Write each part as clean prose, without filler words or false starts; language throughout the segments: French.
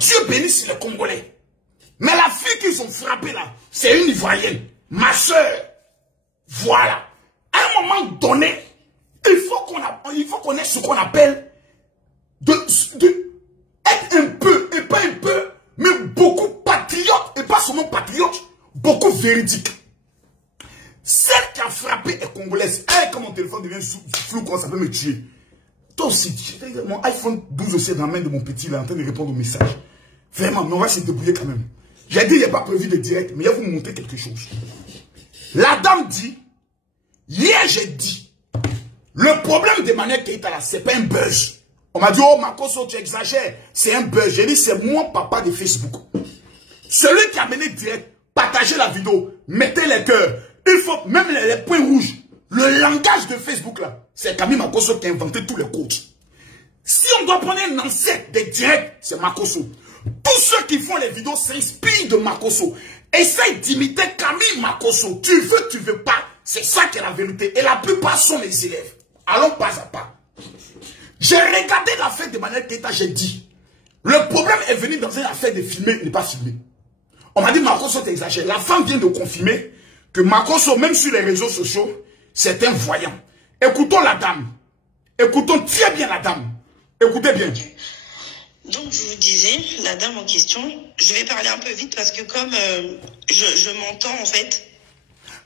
Dieu bénisse les Congolais. Mais la fille qu'ils ont frappée là, c'est une Ivoirienne. Ma soeur. Voilà. À un moment donné, il faut qu'on ait ce qu'on appelle de être un peu, et pas un peu, mais beaucoup patriote, et pas seulement patriote, beaucoup véridique. Celle qui a frappé est congolaise. Hey, quand mon téléphone devient flou, quand ça peut me tuer. Toi aussi, mon iPhone 12 aussi est dans la main de mon petit, là, en train de répondre aux messages. Vraiment, mais on va se débrouiller quand même. J'ai dit, il n'y a pas prévu de direct, mais je vais vous montrer quelque chose. La dame dit, hier j'ai dit, le problème d'Emmanuel Keïta là, c'est pas un buzz. On m'a dit, oh Makosso, tu exagères, c'est un buzz. J'ai dit, c'est moi, papa de Facebook. Celui qui a mené direct, partagez la vidéo, mettez les cœurs. Il faut même les points rouges. Le langage de Facebook là, c'est Camille Makosso qui a inventé tous les codes. Si on doit prendre un ancêtre des directs, c'est Makosso. Tous ceux qui font les vidéos s'inspirent de Makosso. Essayent d'imiter Camille Makosso. Tu veux pas. C'est ça qui est la vérité. Et la plupart sont mes élèves. Allons pas à pas. J'ai regardé l'affaire d'Emmanuel Keïta, j'ai dit, le problème est venu dans une affaire de filmer, il n'est pas filmé. On m'a dit, Makosso t'exagère. La femme vient de confirmer que Makosso, même sur les réseaux sociaux, c'est un voyant. Écoutons la dame. Écoutons très bien la dame. Écoutez bien. Donc, je vous disais, la dame en question, je vais parler un peu vite parce que comme je m'entends, en fait.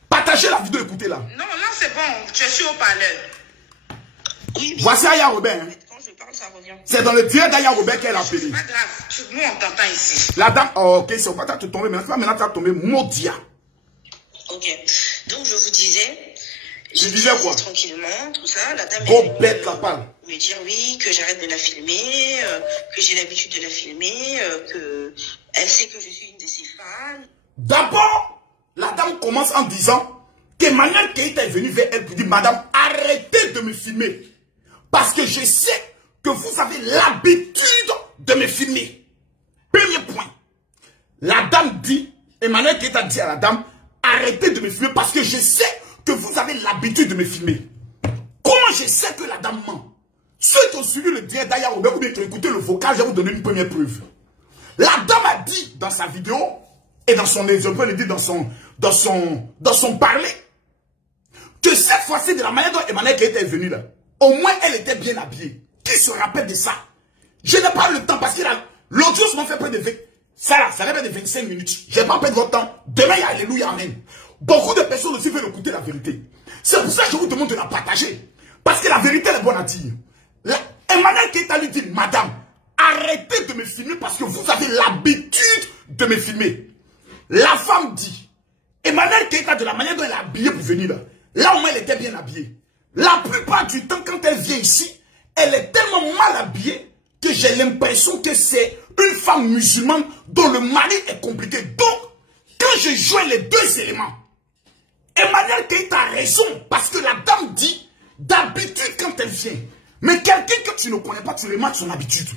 Partagez la vidéo, écoutez-la. Non, là, c'est bon. Je suis au palais. Oui, voici Aya Robert. Hein. Quand je parle, ça revient. C'est dans le direct d'Aya Robert qu'elle a appelé. C'est pas grave. Nous, on t'entend ici. La dame, oh, ok, c'est pas te tomber, mais maintenant tu as tombé Modia. Ok. Donc, je vous disais. Je disais quoi? Tranquillement, tout ça. La dame Go bête la parle. Me dire oui, que j'arrête de la filmer, que j'ai l'habitude de la filmer, que elle sait que je suis une de ses fans. D'abord, la dame commence en disant qu'Emmanuel Keïta est venu vers elle pour dire, madame, arrêtez de me filmer. Parce que je sais que vous avez l'habitude de me filmer. Premier point. La dame dit, Emmanuel Keïta dit à la dame, arrêtez de me filmer parce que je sais que vous avez l'habitude de me filmer. Comment je sais que la dame ment? Ceux qui ont suivi le direct d'Aya Robert ou bien qui ont écouté le vocal, je vais vous donner une première preuve. La dame a dit dans sa vidéo et dans son dans son parler que cette fois-ci, de la manière dont Emmanuel Keïta est venue là, au moins elle était bien habillée. Qui se rappelle de ça? Je n'ai pas le temps parce que l'audio m'a fait près de 20. Ça là, ça fait près de 25 minutes. Je n'ai pas perdu votre temps. Demain, il y a Alléluia, Amen. Beaucoup de personnes aussi veulent écouter la vérité. C'est pour ça que je vous demande de la partager. Parce que la vérité est bonne à dire. Emmanuel Keïta lui dit, madame, arrêtez de me filmer parce que vous avez l'habitude de me filmer. La femme dit, Emmanuel Keïta, de la manière dont elle est habillée pour venir là, là au moins elle était bien habillée. La plupart du temps, quand elle vient ici, elle est tellement mal habillée que j'ai l'impression que c'est une femme musulmane dont le mari est compliqué. Donc, quand je joins les deux éléments, Emmanuel Keïta a raison parce que la dame dit, d'habitude quand elle vient, mais quelqu'un que tu ne connais pas, tu remarques son habitude.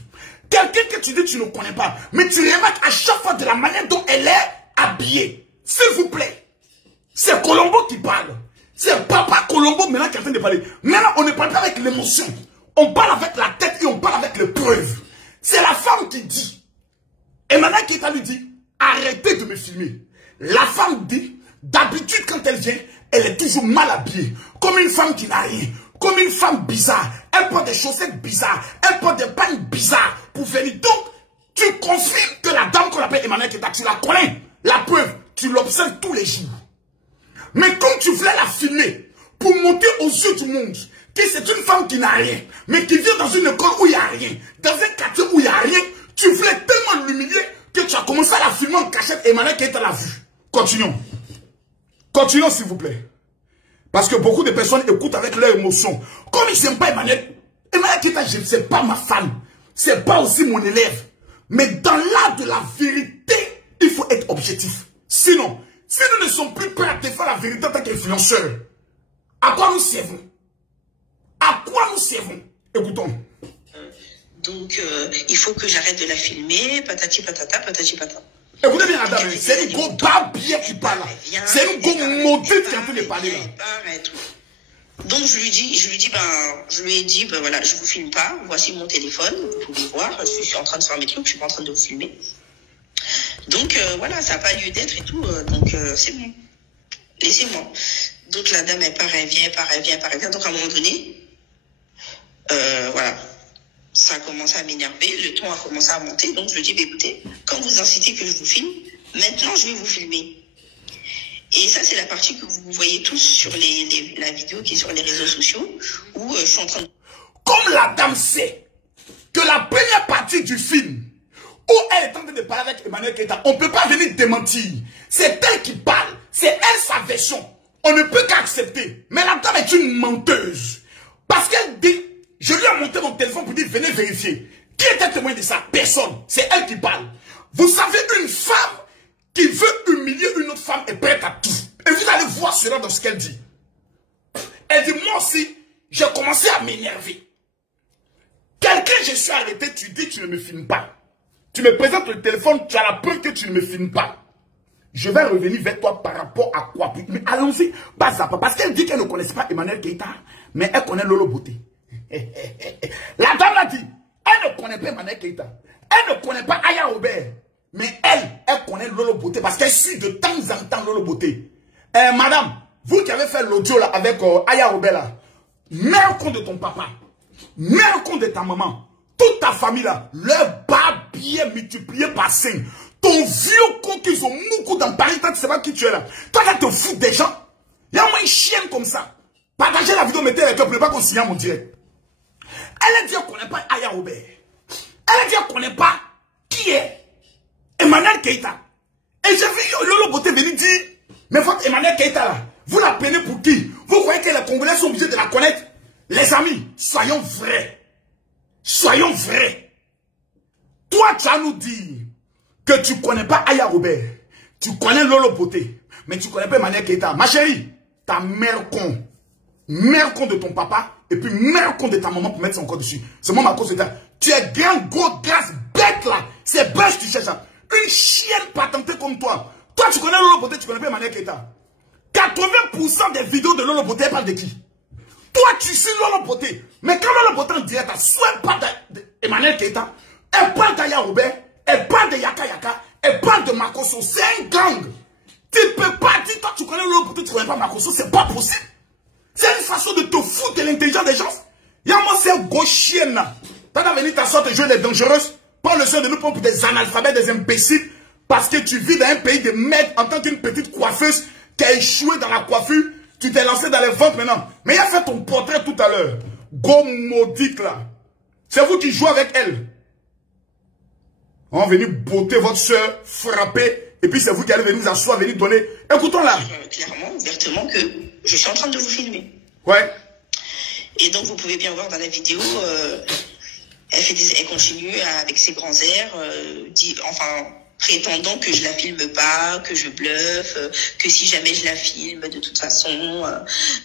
Quelqu'un que tu dis que tu ne connais pas, mais tu remarques à chaque fois de la manière dont elle est habillée. S'il vous plaît. C'est Colombo qui parle. C'est Papa Colombo maintenant qui est en train de parler. Maintenant, on ne parle pas avec l'émotion. On parle avec la tête et on parle avec les preuves. C'est la femme qui dit. Emmanuel Keïta lui dit, arrêtez de me filmer. La femme dit, d'habitude quand elle vient, elle est toujours mal habillée. Comme une femme qui n'a rien. Comme une femme bizarre. Elle porte des chaussettes bizarres. Elle porte des pagnes bizarres pour venir. Donc, tu confirmes que la dame qu'on appelle Emmanuel Keïta, tu la connais. La preuve, tu l'observes tous les jours. Mais comme tu voulais la filmer pour montrer aux yeux du monde que c'est une femme qui n'a rien, mais qui vient dans une école où il n'y a rien, dans un quartier où il n'y a rien, tu voulais tellement l'humilier que tu as commencé à la filmer en cachette et Emmanuel Keïta l'a vue. Continuons. Continuons s'il vous plaît. Parce que beaucoup de personnes écoutent avec leur émotion. Comme ils n'aiment pas Emmanuel Keïta, je ne sais pas ma femme. C'est pas aussi mon élève. Mais dans l'art de la vérité, il faut être objectif. Sinon, si nous ne sommes plus prêts à défendre la vérité en tant qu'influenceurs, à quoi nous servons? À quoi nous servons? Écoutons. Donc, il faut que j'arrête de la filmer, patati patata, patati patata. Écoutez bien, madame, c'est une go barbière qui parle là. C'est une go maudite qui est en train de parler là. Donc je lui ai dit, ben voilà, je vous filme pas, voici mon téléphone, vous pouvez voir, je suis en train de faire mes trucs, je suis pas en train de vous filmer. Donc voilà, ça n'a pas lieu d'être et tout, donc c'est bon, laissez-moi. Donc la dame, elle part, elle vient, donc à un moment donné, voilà, ça a commencé à m'énerver, le ton a commencé à monter, donc je lui ai dit, bah, écoutez, quand vous incitez que je vous filme, maintenant je vais vous filmer. Et ça, c'est la partie que vous voyez tous sur la vidéo qui est sur les réseaux sociaux, où je suis en train de... Comme la dame sait que la première partie du film, où elle est en train de parler avec Emmanuel Keita, on ne peut pas venir démentir. C'est elle qui parle, c'est elle sa version. On ne peut qu'accepter. Mais la dame est une menteuse. Parce qu'elle dit, je lui ai monté mon téléphone pour dire, venez vérifier. Qui était témoin de ça? Personne. C'est elle qui parle. Vous savez, une femme qui veut humilier une autre femme est prête à tout. Et vous allez voir cela dans ce qu'elle dit. Elle dit, moi aussi, j'ai commencé à m'énerver. Quelqu'un, je suis arrêté, tu dis, tu ne me filmes pas. Tu me présentes le téléphone, tu as la preuve que tu ne me filmes pas. Je vais revenir vers toi par rapport à quoi? Mais allons-y, pas à pas. Parce qu'elle dit qu'elle ne connaissait pas Emmanuel Keita, mais elle connaît Lolo Beauté. La dame l'a dit, elle ne connaît pas Emmanuel Keita. Elle ne connaît pas Aya Robert. Mais elle connaît Lolo Beauté parce qu'elle suit de temps en temps Lolo Beauté. Madame, vous qui avez fait l'audio là avec Aya Robert là, mets un compte de ton papa, mets un compte de ta maman, toute ta famille là, leur bas bien multiplié par 5. Ton vieux con qu'ils ont beaucoup dans Paris, toi tu sais pas qui tu es là. Toi tu te fous des gens. Il y a moins une chienne comme ça. Partagez la vidéo, mettez les cœurs, pour ne pas qu'on signe mon direct. Elle a dit qu'on n'est pas Aya Robert. Elle a dit qu'on n'est pas qui est Emmanuel Keita. Et j'ai vu Lolo Beauté venir dire, mais votre Emmanuel Keita là, vous la prenez pour qui? Vous croyez que les Congolais sont obligés de la connaître? Les amis, soyons vrais. Soyons vrais. Toi, tu vas nous dire que tu ne connais pas Aya Robert. Tu connais Lolo Beauté. Mais tu ne connais pas Emmanuel Keita. Ma chérie, ta mère con. Mère con de ton papa. Et puis mère con de ta maman pour mettre son corps dessus. C'est moi ma cause de ta. Tu es grand, gros, grasse, bête là. C'est bête que tu cherches là. Une chienne patentée comme toi. Toi, tu connais Lolo Beauté, tu connais pas Emmanuel Keita. 80% des vidéos de Lolo Beauté, elle parle de qui? Toi, tu suis Lolo Beauté. Mais quand Lolo Beauté en direct, soit elle parle d'Emmanuel Keita, elle parle d'Aya Robert, elle parle de Yaka Yaka, elle parle de Makosso. C'est un gang. Tu ne peux pas dire, toi, tu connais Lolo Beauté, tu ne connais pas Makosso. C'est pas possible. C'est une façon de te foutre de l'intelligence des gens. Y'a-moi, c'est un gros chien là. T'as venir ta sorte de jouer des dangereuses. Pas le soin de nous prendre pour des analphabètes, des imbéciles. Parce que tu vis dans un pays de merde en tant qu'une petite coiffeuse qui a échoué dans la coiffure. Tu t'es lancé dans les ventes maintenant. Mais il a fait ton portrait tout à l'heure. Go maudite là. C'est vous qui jouez avec elle. On va venir botter votre soeur, frapper. Et puis c'est vous qui allez venir vous asseoir, venir donner. Écoutons là. Clairement, ouvertement que je suis en train de vous filmer. Ouais. Et donc vous pouvez bien voir dans la vidéo, elle continue avec ses grands airs, prétendant que je la filme pas, que je bluffe, que si jamais je la filme, de toute façon,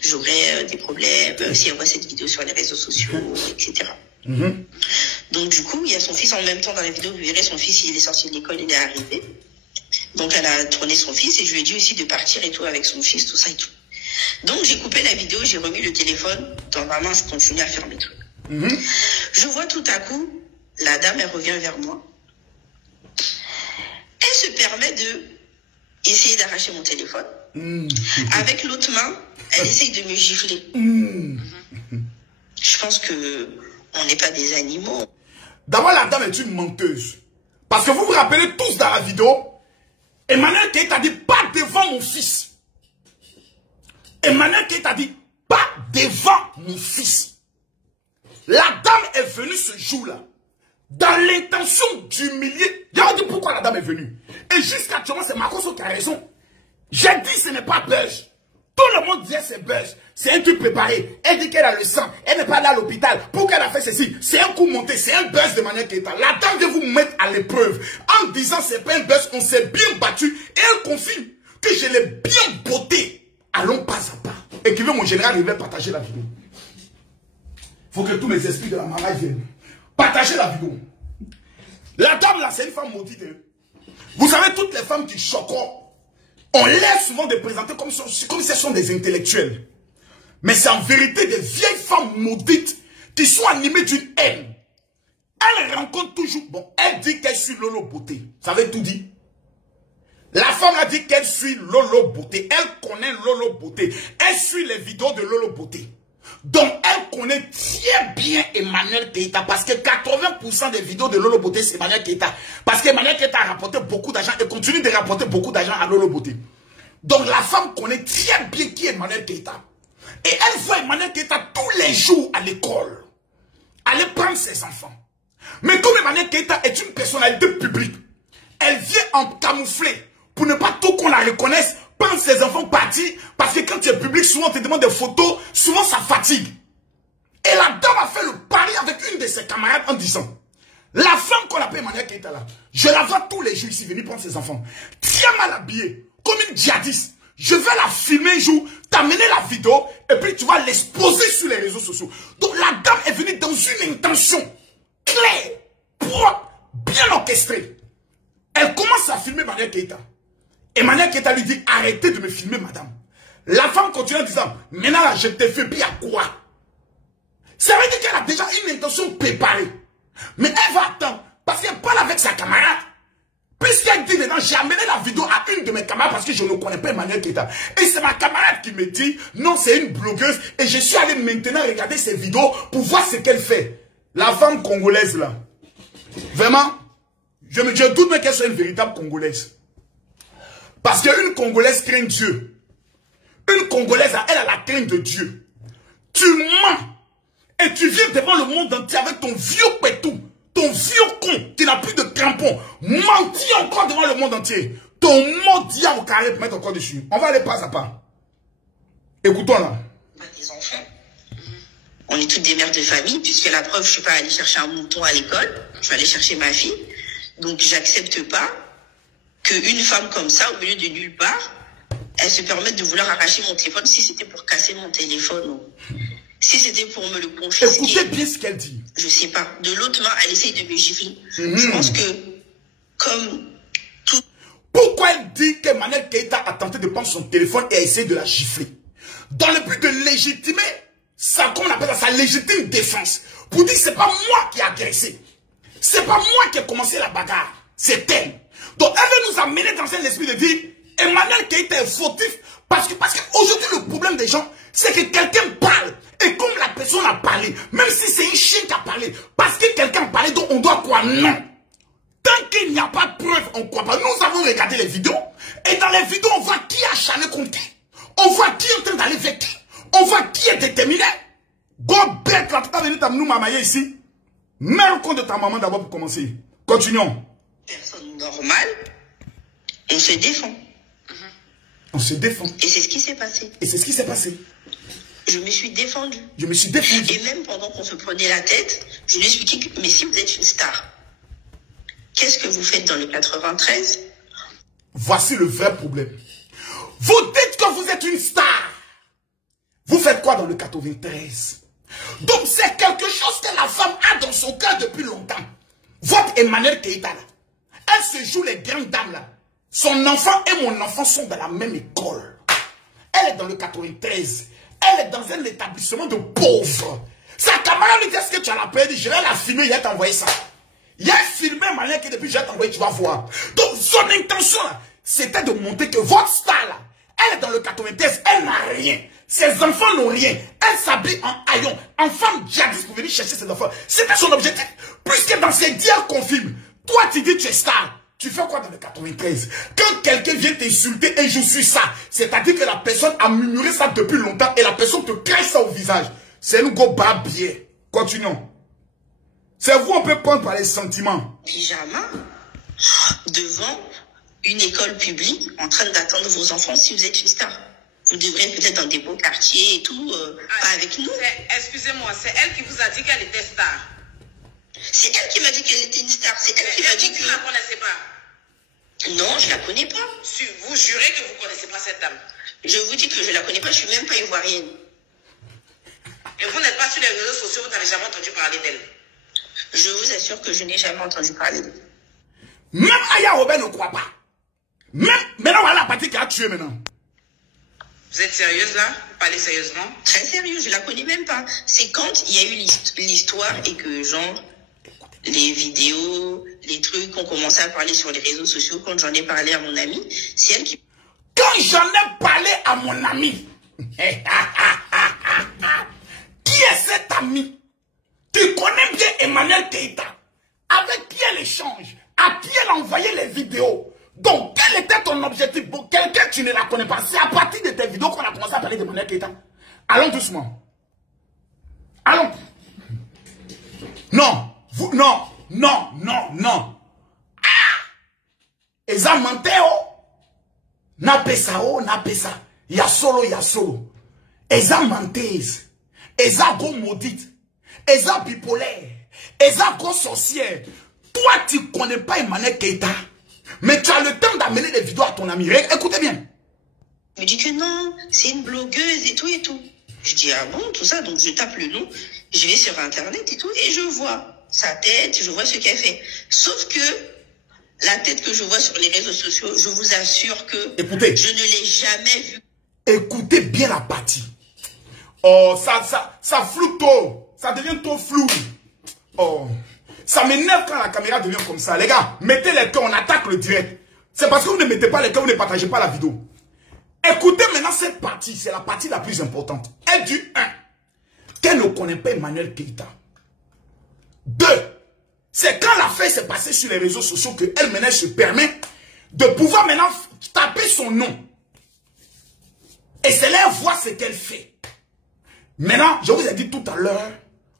j'aurai des problèmes, si elle voit cette vidéo sur les réseaux sociaux, etc. Donc du coup, il y a son fils en même temps dans la vidéo, vous verrez, son fils, il est sorti de l'école, il est arrivé. Donc elle a tourné son fils et je lui ai dit aussi de partir et tout avec son fils, tout ça et tout. Donc j'ai coupé la vidéo, j'ai remis le téléphone dans ma main, je continue à faire mes trucs. Je vois tout à coup, la dame, elle revient vers moi. Elle se permet de essayer d'arracher mon téléphone. Avec l'autre main, elle essaye de me gifler. Je pense que on n'est pas des animaux. D'abord, la dame est une menteuse. Parce que vous vous rappelez tous dans la vidéo, Emmanuel Keita a dit pas devant mon fils. Emmanuel Keita a dit pas devant mon fils. La dame est venue ce jour-là dans l'intention d'humilier. J'ai dit pourquoi la dame est venue. Et jusqu'à actuellement, c'est Makosso qui a raison. J'ai dit ce n'est pas buzz. Tout le monde disait c'est buzz. C'est un truc préparé. Elle dit qu'elle a le sang. Elle n'est pas allée à l'hôpital. Pour qu'elle a fait ceci. C'est un coup monté. C'est un buzz de Emmanuel Keita. La dame veut vous mettre à l'épreuve. En disant c'est pas un buzz. On s'est bien battu. Et elle confirme que je l'ai bien botté. Allons pas à pas. Écrivez mon général, il va partager la vidéo. Il faut que tous mes esprits de la maman viennent. Partagez la vidéo. La dame là, c'est une femme maudite. Vous savez, toutes les femmes qui choquent, on l'air souvent de présenter comme si ce sont des intellectuels. Mais c'est en vérité des vieilles femmes maudites qui sont animées d'une haine. Elle rencontre toujours... Bon, elle dit qu'elle suit Lolo Beauté. Ça veut tout dire. La femme a dit qu'elle suit Lolo Beauté. Elle connaît Lolo Beauté. Elle suit les vidéos de Lolo Beauté. Donc, elle connaît très bien Emmanuel Keita. Parce que 80% des vidéos de Lolo Beauté, c'est Emmanuel Keita. Parce qu'Emmanuel Keita a rapporté beaucoup d'argent et continue de rapporter beaucoup d'argent à Lolo Beauté. Donc, la femme connaît très bien qui est Emmanuel Keita. Et elle voit Emmanuel Keita tous les jours à l'école. Aller prendre ses enfants. Mais comme Emmanuel Keita est une personnalité publique, elle vient en camoufler pour ne pas tout qu'on la reconnaisse, prendre ses enfants partis, parce que quand tu es public, souvent on te demande des photos, souvent ça fatigue. Et la dame a fait le pari avec une de ses camarades en disant, la femme qu'on appelle Emmanuel Keita là, je la vois tous les jours ici venir prendre ses enfants, très mal habillée, comme une djihadiste. Je vais la filmer un jour, t'amener la vidéo, et puis tu vas l'exposer sur les réseaux sociaux. Donc la dame est venue dans une intention claire, propre, bien orchestrée. Elle commence à filmer Emmanuel Keita. Emmanuel Keita lui dit, arrêtez de me filmer, madame. La femme continue en disant, maintenant là, je te fais bien quoi? Ça veut dire qu'elle a déjà une intention préparée. Mais elle va attendre, parce qu'elle parle avec sa camarade. Puisqu'elle dit dedans, j'ai amené la vidéo à une de mes camarades parce que je ne connais pas Emmanuel Keita. Et c'est ma camarade qui me dit, non, c'est une blogueuse. Et je suis allé maintenant regarder ses vidéos pour voir ce qu'elle fait. La femme congolaise là, vraiment, je doute même qu'elle soit une véritable congolaise. Parce qu'une congolaise craint Dieu. Une congolaise, elle a la crainte de Dieu. Tu mens. Et tu viens devant le monde entier avec ton vieux pétou. Ton vieux con qui n'a plus de crampons. Menti encore devant le monde entier. Ton mot diable au carré pour mettre encore dessus. On va aller pas à pas. Écoutons là. Des enfants. On est toutes des mères de famille, puisque la preuve, je ne suis pas allée chercher un mouton à l'école. Je suis allée chercher ma fille. Donc, j'accepte pas qu'une femme comme ça, au milieu de nulle part, elle se permette de vouloir arracher mon téléphone si c'était pour casser mon téléphone. Si c'était pour me le confisquer. Écoutez bien ce qu'elle dit. Je sais pas. De l'autre main, elle essaye de me gifler. Je pense que, comme tout... Pourquoi elle dit qu'Emmanuel Keita a tenté de prendre son téléphone et a essayé de la gifler? Dans le but de légitimer ça, comme on appelle ça, sa légitime défense. Pour dire, c'est pas moi qui ai agressé. C'est pas moi qui ai commencé la bagarre. C'est elle. Donc, elle veut nous amener dans un esprit de dire, Emmanuel Keita est fautif. Parce qu'aujourd'hui, le problème des gens, c'est que quelqu'un parle. Et comme la personne a parlé, même si c'est un chien qui a parlé, parce que quelqu'un a parlé, donc on doit croire. Non. Tant qu'il n'y a pas de preuve, on ne croit pas. Nous avons regardé les vidéos. Et dans les vidéos, on voit qui a acharné contre qui. On voit qui est en train d'aller vers qui. On voit qui est déterminé. Go bête, là, tu as venu t'amener mamayer ici. Mets le compte de ta maman d'abord pour commencer. Continuons. Personne normale, on se défend. On se défend. Et c'est ce qui s'est passé. Et c'est ce qui s'est passé. Je me suis défendue. Je me suis défendue. Et même pendant qu'on se prenait la tête, je lui ai expliqué que, mais si vous êtes une star, qu'est-ce que vous faites dans le 93? Voici le vrai problème. Vous dites que vous êtes une star. Vous faites quoi dans le 93? Donc c'est quelque chose que la femme a dans son cœur depuis longtemps. Votre Emmanuel Keita là, elle se joue les grandes dames là. Son enfant et mon enfant sont dans la même école. Elle est dans le 93. Elle est dans un établissement de pauvres. Sa camarade lui dit, est-ce que tu as la paix? Je vais la filmer, il va t'envoyer ça. Il a filmé Emmanuel Keita depuis je vais t'envoyer, tu vas voir. Donc son intention là, c'était de montrer que votre star là, elle est dans le 93, elle n'a rien. Ses enfants n'ont rien. Elle s'habille en haillons, en femme djihadiste pour venir chercher ses enfants. C'était son objectif. Puisque dans ses dires qu'on filme, toi tu dis tu es star. Tu fais quoi dans le 93? Quand quelqu'un vient t'insulter et je suis ça, c'est-à-dire que la personne a murmuré ça depuis longtemps et la personne te crache ça au visage. C'est nous go babier. Continuons. C'est vous, on peut prendre par les sentiments. Pyjama devant une école publique en train d'attendre vos enfants si vous êtes une star. Vous devrez peut-être dans des beaux quartiers et tout, pas avec nous. Excusez-moi, c'est elle qui vous a dit qu'elle était star. C'est elle qui m'a dit qu'elle était une star. C'est elle qui m'a dit que... Vous ne la connaissez pas? Non, je la connais pas. Vous jurez que vous ne connaissez pas cette dame? Je vous dis que je la connais pas, je suis même pas ivoirienne. Et vous n'êtes pas sur les réseaux sociaux, vous n'avez jamais entendu parler d'elle? Je vous assure que je n'ai jamais entendu parler d'elle. Même Aya Robert ne croit pas. Même, maintenant voilà la partie qui a tué maintenant. Vous êtes sérieuse là? Vous parlez sérieusement? Très sérieux, je la connais même pas. C'est quand il y a eu l'histoire et que genre les vidéos, les trucs ont commencé à parler sur les réseaux sociaux. Quand j'en ai parlé à mon ami, c'est elle qui... Quand j'en ai parlé à mon ami, qui est cet ami? Tu connais bien Emmanuel Keita, avec qui elle échange, à qui elle envoyait les vidéos. Donc, quel était ton objectif? Pour quelqu'un tu ne la connais pas, c'est à partir de tes vidéos qu'on a commencé à parler d'Emmanuel Keita. Allons doucement. Allons. Non. Vous, non. Eza manteo. Na pesa. Ya solo. Eza menteuse. Eza go maudite. Eza bipolaire. Eza go sorcière. Toi, tu connais pas Emmanuel Keita. Mais tu as le temps d'amener des vidéos à ton ami. Écoutez bien. Il me dit que non, c'est une blogueuse et tout et tout. Je dis, ah bon, tout ça. Donc, je tape le nom. Je vais sur Internet et tout. Et je vois sa tête, je vois ce qu'elle fait. Sauf que la tête que je vois sur les réseaux sociaux, je vous assure que écoutez, je ne l'ai jamais vue. Écoutez bien la partie. Oh, ça floue tôt. Ça devient trop flou. Oh, ça m'énerve quand la caméra devient comme ça. Les gars, mettez les cœurs, on attaque le direct. C'est parce que vous ne mettez pas les cœurs, vous ne partagez pas la vidéo. Écoutez maintenant cette partie, c'est la partie la plus importante. Elle dit 1, qu'elle ne connaît pas Emmanuel Keita. 2, c'est quand l'affaire s'est passée sur les réseaux sociaux qu'elle maintenant se permet de pouvoir maintenant taper son nom. Et c'est là qu'elle voit ce qu'elle fait. Maintenant, je vous ai dit tout à l'heure,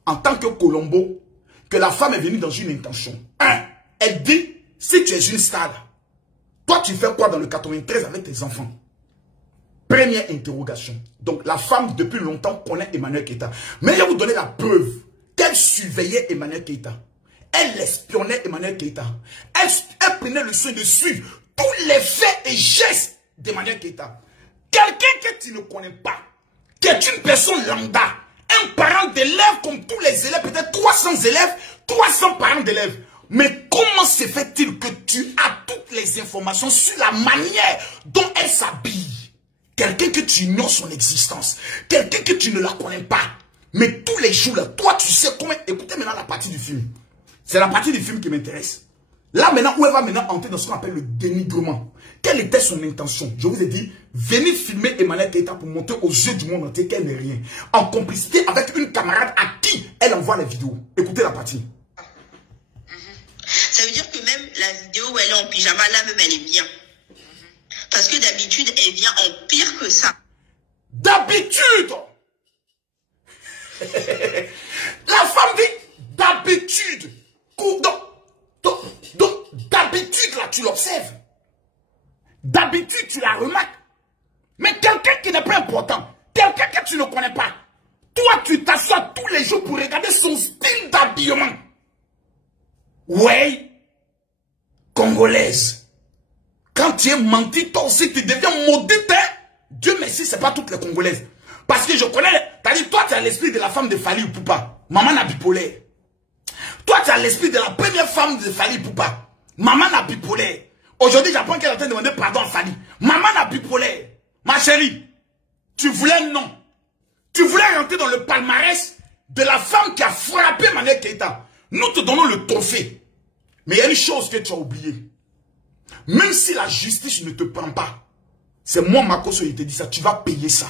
en tant que Colombo, que la femme est venue dans une intention. 1, elle dit, si tu es une star, toi tu fais quoi dans le 93 avec tes enfants? Première interrogation. Donc la femme depuis longtemps connaît Emmanuel Keita. Mais je vais vous donner la preuve qu'elle surveillait Emmanuel Keita. Elle espionnait Emmanuel Keita. Elle prenait le soin de suivre tous les faits et gestes d'Emmanuel Keita. Quelqu'un que tu ne connais pas, qui est une personne lambda, un parent d'élèves comme tous les élèves, peut-être 300 élèves, 300 parents d'élèves. Mais comment se fait-il que tu as toutes les informations sur la manière dont elle s'habille? Quelqu'un que tu ignores son existence. Quelqu'un que tu ne la connais pas. Mais tous les jours, là, toi, tu sais comment... Écoutez maintenant la partie du film. C'est la partie du film qui m'intéresse. Là, maintenant, où elle va maintenant entrer dans ce qu'on appelle le dénigrement. Quelle était son intention? Je vous ai dit, venez filmer Emmanuel Keita pour montrer aux yeux du monde entier qu'elle n'est rien. En complicité avec une camarade à qui elle envoie les vidéos. Écoutez la partie. Ça veut dire que même la vidéo où elle est en pyjama, là même, elle est bien. Parce que d'habitude, elle vient en pire que ça. D'habitude. La femme dit d'habitude. Donc, d'habitude, là, tu l'observes. D'habitude, tu la remarques. Mais quelqu'un qui n'est pas important, quelqu'un que tu ne connais pas, toi, tu t'assois tous les jours pour regarder son style d'habillement. Ouais, congolaise. Quand tu es menti, toi aussi, tu deviens maudite. Hein? Dieu merci, ce n'est pas toutes les Congolaises. Parce que je connais, t'as dit, toi, tu as l'esprit de la femme de Fally Ipupa. Maman n'a bipolaire. Toi, tu as l'esprit de la première femme de Fally Ipupa. Maman n'a bipolaire. Aujourd'hui, j'apprends qu'elle est en train de demander pardon à Fally. Maman n'a bipolaire. Ma chérie, tu voulais non. Tu voulais rentrer dans le palmarès de la femme qui a frappé Emmanuel Keita. Nous te donnons le trophée. Mais il y a une chose que tu as oubliée. Même si la justice ne te prend pas, c'est moi, Makoso, il te dit ça, tu vas payer ça.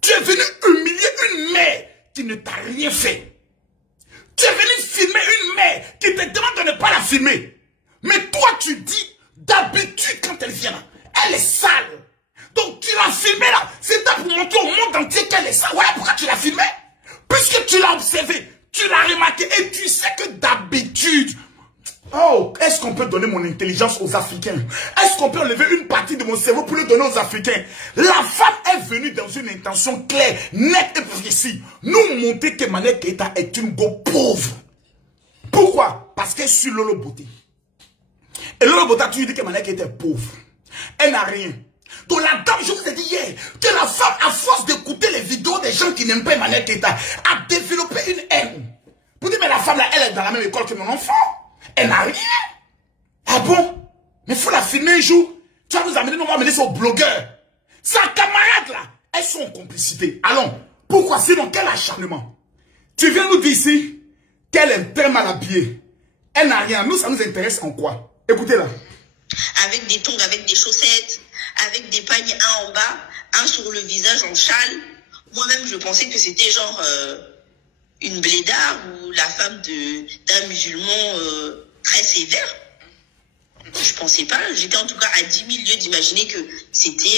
Tu es venu humilier une mère qui ne t'a rien fait. Tu es venu filmer une mère qui te demande de ne pas la filmer. Mais toi, tu dis, d'habitude, quand elle vient là, elle est sale. Donc, tu l'as filmée là. C'est pour montrer au monde entier qu'elle est sale. Voilà pourquoi tu l'as filmée. Puisque tu l'as observé, tu l'as remarqué et tu sais que d'habitude... Oh, est-ce qu'on peut donner mon intelligence aux Africains? Est-ce qu'on peut enlever une partie de mon cerveau pour le donner aux Africains? La femme est venue dans une intention claire, nette et précise. Nous montrer qu'Emmanuel Keita est une go pauvre. Pourquoi? Parce qu'elle suit Lolo Beauté. Et Lolo Beauté a toujours dit qu'Emmanuel Keita est pauvre. Elle n'a rien. Donc la dame, je vous ai dit hier, que la femme, à force d'écouter les vidéos des gens qui n'aiment pas Emmanuel Keita, a développé une haine. Pour dire, mais la femme là, elle est dans la même école que mon enfant. Elle n'a rien. Ah bon? Mais il faut la filmer un jour. Tu vas nous amener, nous on va amener ça aux blogueurs. Sa camarade là, elles sont en complicité. Allons, pourquoi? Sinon, quel acharnement? Tu viens nous dire ici qu'elle est très mal habillée. Elle n'a rien. Nous, ça nous intéresse en quoi? Écoutez-la. Avec des tongs, avec des chaussettes, avec des pagnes, un en bas, un sur le visage en châle. Moi-même, je pensais que c'était genre une blédarde ou la femme d'un musulman très sévère. Je pensais pas. J'étais en tout cas à 10 000 lieues d'imaginer que c'était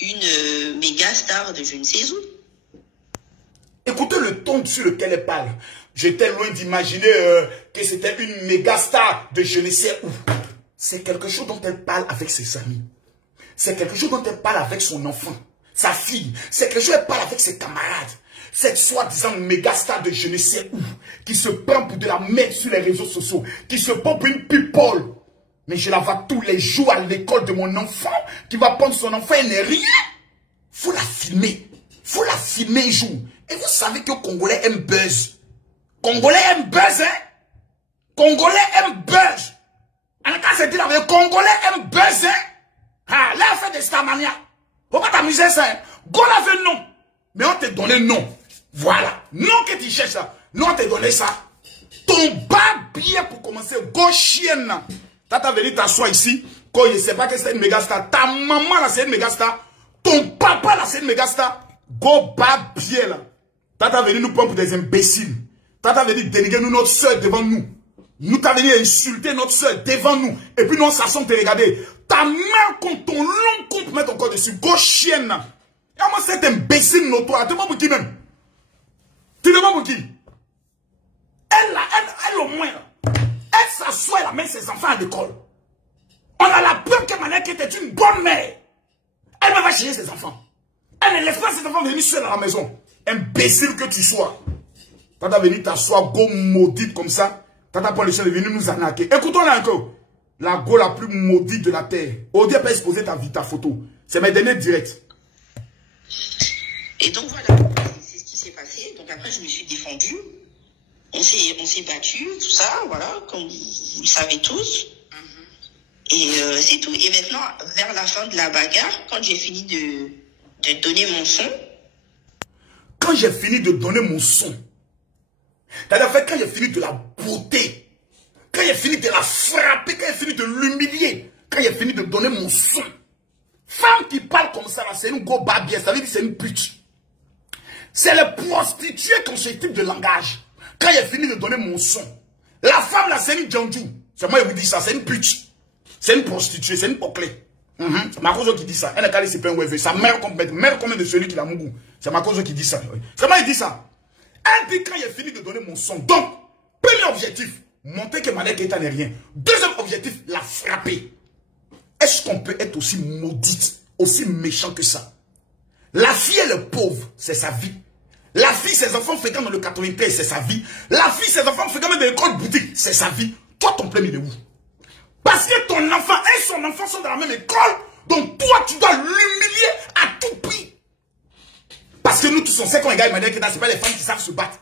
une méga star de je ne sais où. Écoutez le ton sur lequel elle parle. J'étais loin d'imaginer que c'était une méga star de je ne sais où. C'est quelque chose dont elle parle avec ses amis. C'est quelque chose dont elle parle avec son enfant, sa fille. C'est quelque chose dont elle parle avec ses camarades. Cette soi-disant méga star de je ne sais où, qui se prend pour de la merde sur les réseaux sociaux, qui se prend pour une people. Mais je la vois tous les jours à l'école de mon enfant, qui va prendre son enfant et n'est rien. Faut la filmer. Faut la filmer un jour. Et vous savez que Congolais aiment buzz. Congolais aiment buzz, hein? Congolais aiment buzz. En tout cas, c'est dit la vérité. Congolais aiment buzz, hein? Ah, là, on fait des starmania. Faut pas t'amuser ça, hein? Go la veut non. Mais on t'a donné non. Voilà. Non que tu cherches ça. Non, on t'a donné ça. Ton bas bien pour commencer. Go chienne. T'as venu t'asseoir ici. Quand il ne sait pas que c'est une méga star. Ta maman là, c'est une méga star. Ton papa là, c'est une méga star. Go bas bien là. T'as venu nous prendre pour des imbéciles. T'as venu dénigrer nous, notre soeur devant nous. Nous t'as venu insulter notre soeur devant nous. Et puis nous on s'assoit te regarder. Ta main contre ton long cou pour mettre ton corps dessus. Go chienne. Et moi cet imbécile notoire. Tu demandes pour qui même? Tu demandes pour qui? Elle au moins. Elle s'assoit et amène ses enfants à l'école. On a la preuve que Manek était une bonne mère. Elle va chez ses enfants. Elle ne laisse pas ses enfants venir seuls à la maison. Imbécile que tu sois. T'as venu t'asseoir, go maudite comme ça. T'as pas le chien de venir nous arnaquer. Écoutons-la encore. La go la plus maudite de la terre. Audie n'a pas exposé ta photo. C'est mes derniers directs. Et donc voilà, c'est ce qui s'est passé. Donc après, je me suis défendue. On s'est battu, tout ça, voilà, comme vous le savez tous. Et c'est tout. Et maintenant, vers la fin de la bagarre, quand j'ai fini de donner mon son. Quand j'ai fini de donner mon son, c'est-à-dire quand j'ai fini de la beauté, quand j'ai fini de la frapper, quand j'ai fini de l'humilier, quand j'ai fini de donner mon son, femme qui parle comme ça, c'est une go babia, ça veut dire c'est une pute. C'est le prostitué qui ont ce type de langage. Quand j'ai fini de donner mon son, la femme là, c'est une djandjou. C'est moi qui vous dis ça, c'est une pute. C'est une prostituée, c'est une poclée. C'est ma cause qui dit ça. Elle n'a qu'à laisser pas un web. Sa mère combien de celui qui l'a mougou. C'est ma cause qui dit ça. C'est moi qui dit ça. Elle dit quand j'ai fini de donner mon son. Donc, premier objectif, montrer que Manek Keita n'est rien. Deuxième objectif, la frapper. Est-ce qu'on peut être aussi maudite, aussi méchant que ça? La fille, elle est pauvre, c'est sa vie. La fille, ses enfants fréquentent dans le 93, c'est sa vie. La fille, ses enfants fréquentent dans l'école boutique, c'est sa vie. Toi, ton problème, il est où? Parce que ton enfant et son enfant sont dans la même école, donc toi, tu dois l'humilier à tout prix. Parce que nous tous, on sait qu'on regarde Manek Keita, ce n'est pas les femmes qui savent se battre.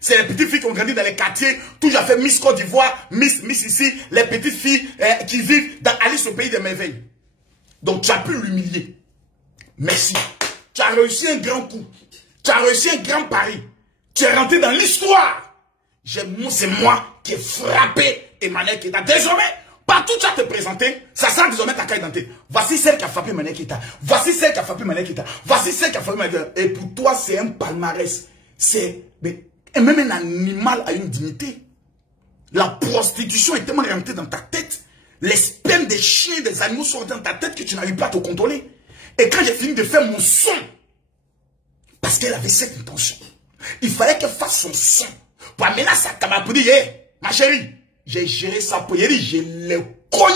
C'est les petites filles qui ont grandi dans les quartiers, toujours fait Miss Côte d'Ivoire, Miss ici, les petites filles qui vivent dans Alice au pays des merveilles. Donc tu as pu l'humilier. Merci. Tu as réussi un grand coup. Tu as réussi un grand pari. Tu es rentré dans l'histoire. C'est moi qui ai frappé Manek Keita. Désormais, partout où tu as te présenté, ça sera désormais ta carte d'identité. Voici celle qui a frappé Manek Keita. Voici celle qui a frappé Manek Keita. Voici celle qui a frappé Manek Keita. Et pour toi, c'est un palmarès. C'est... Et même un animal a une dignité. La prostitution est tellement rentrée dans ta tête. Les spermes des chiens, des animaux sont rentrés dans ta tête que tu n'arrives pas à te contrôler. Et quand j'ai fini de faire mon son, parce qu'elle avait cette intention, il fallait qu'elle fasse son son. Pour amener sa camarade pour dire, hey, ma chérie, j'ai géré ça pour elle, je l'ai cogné.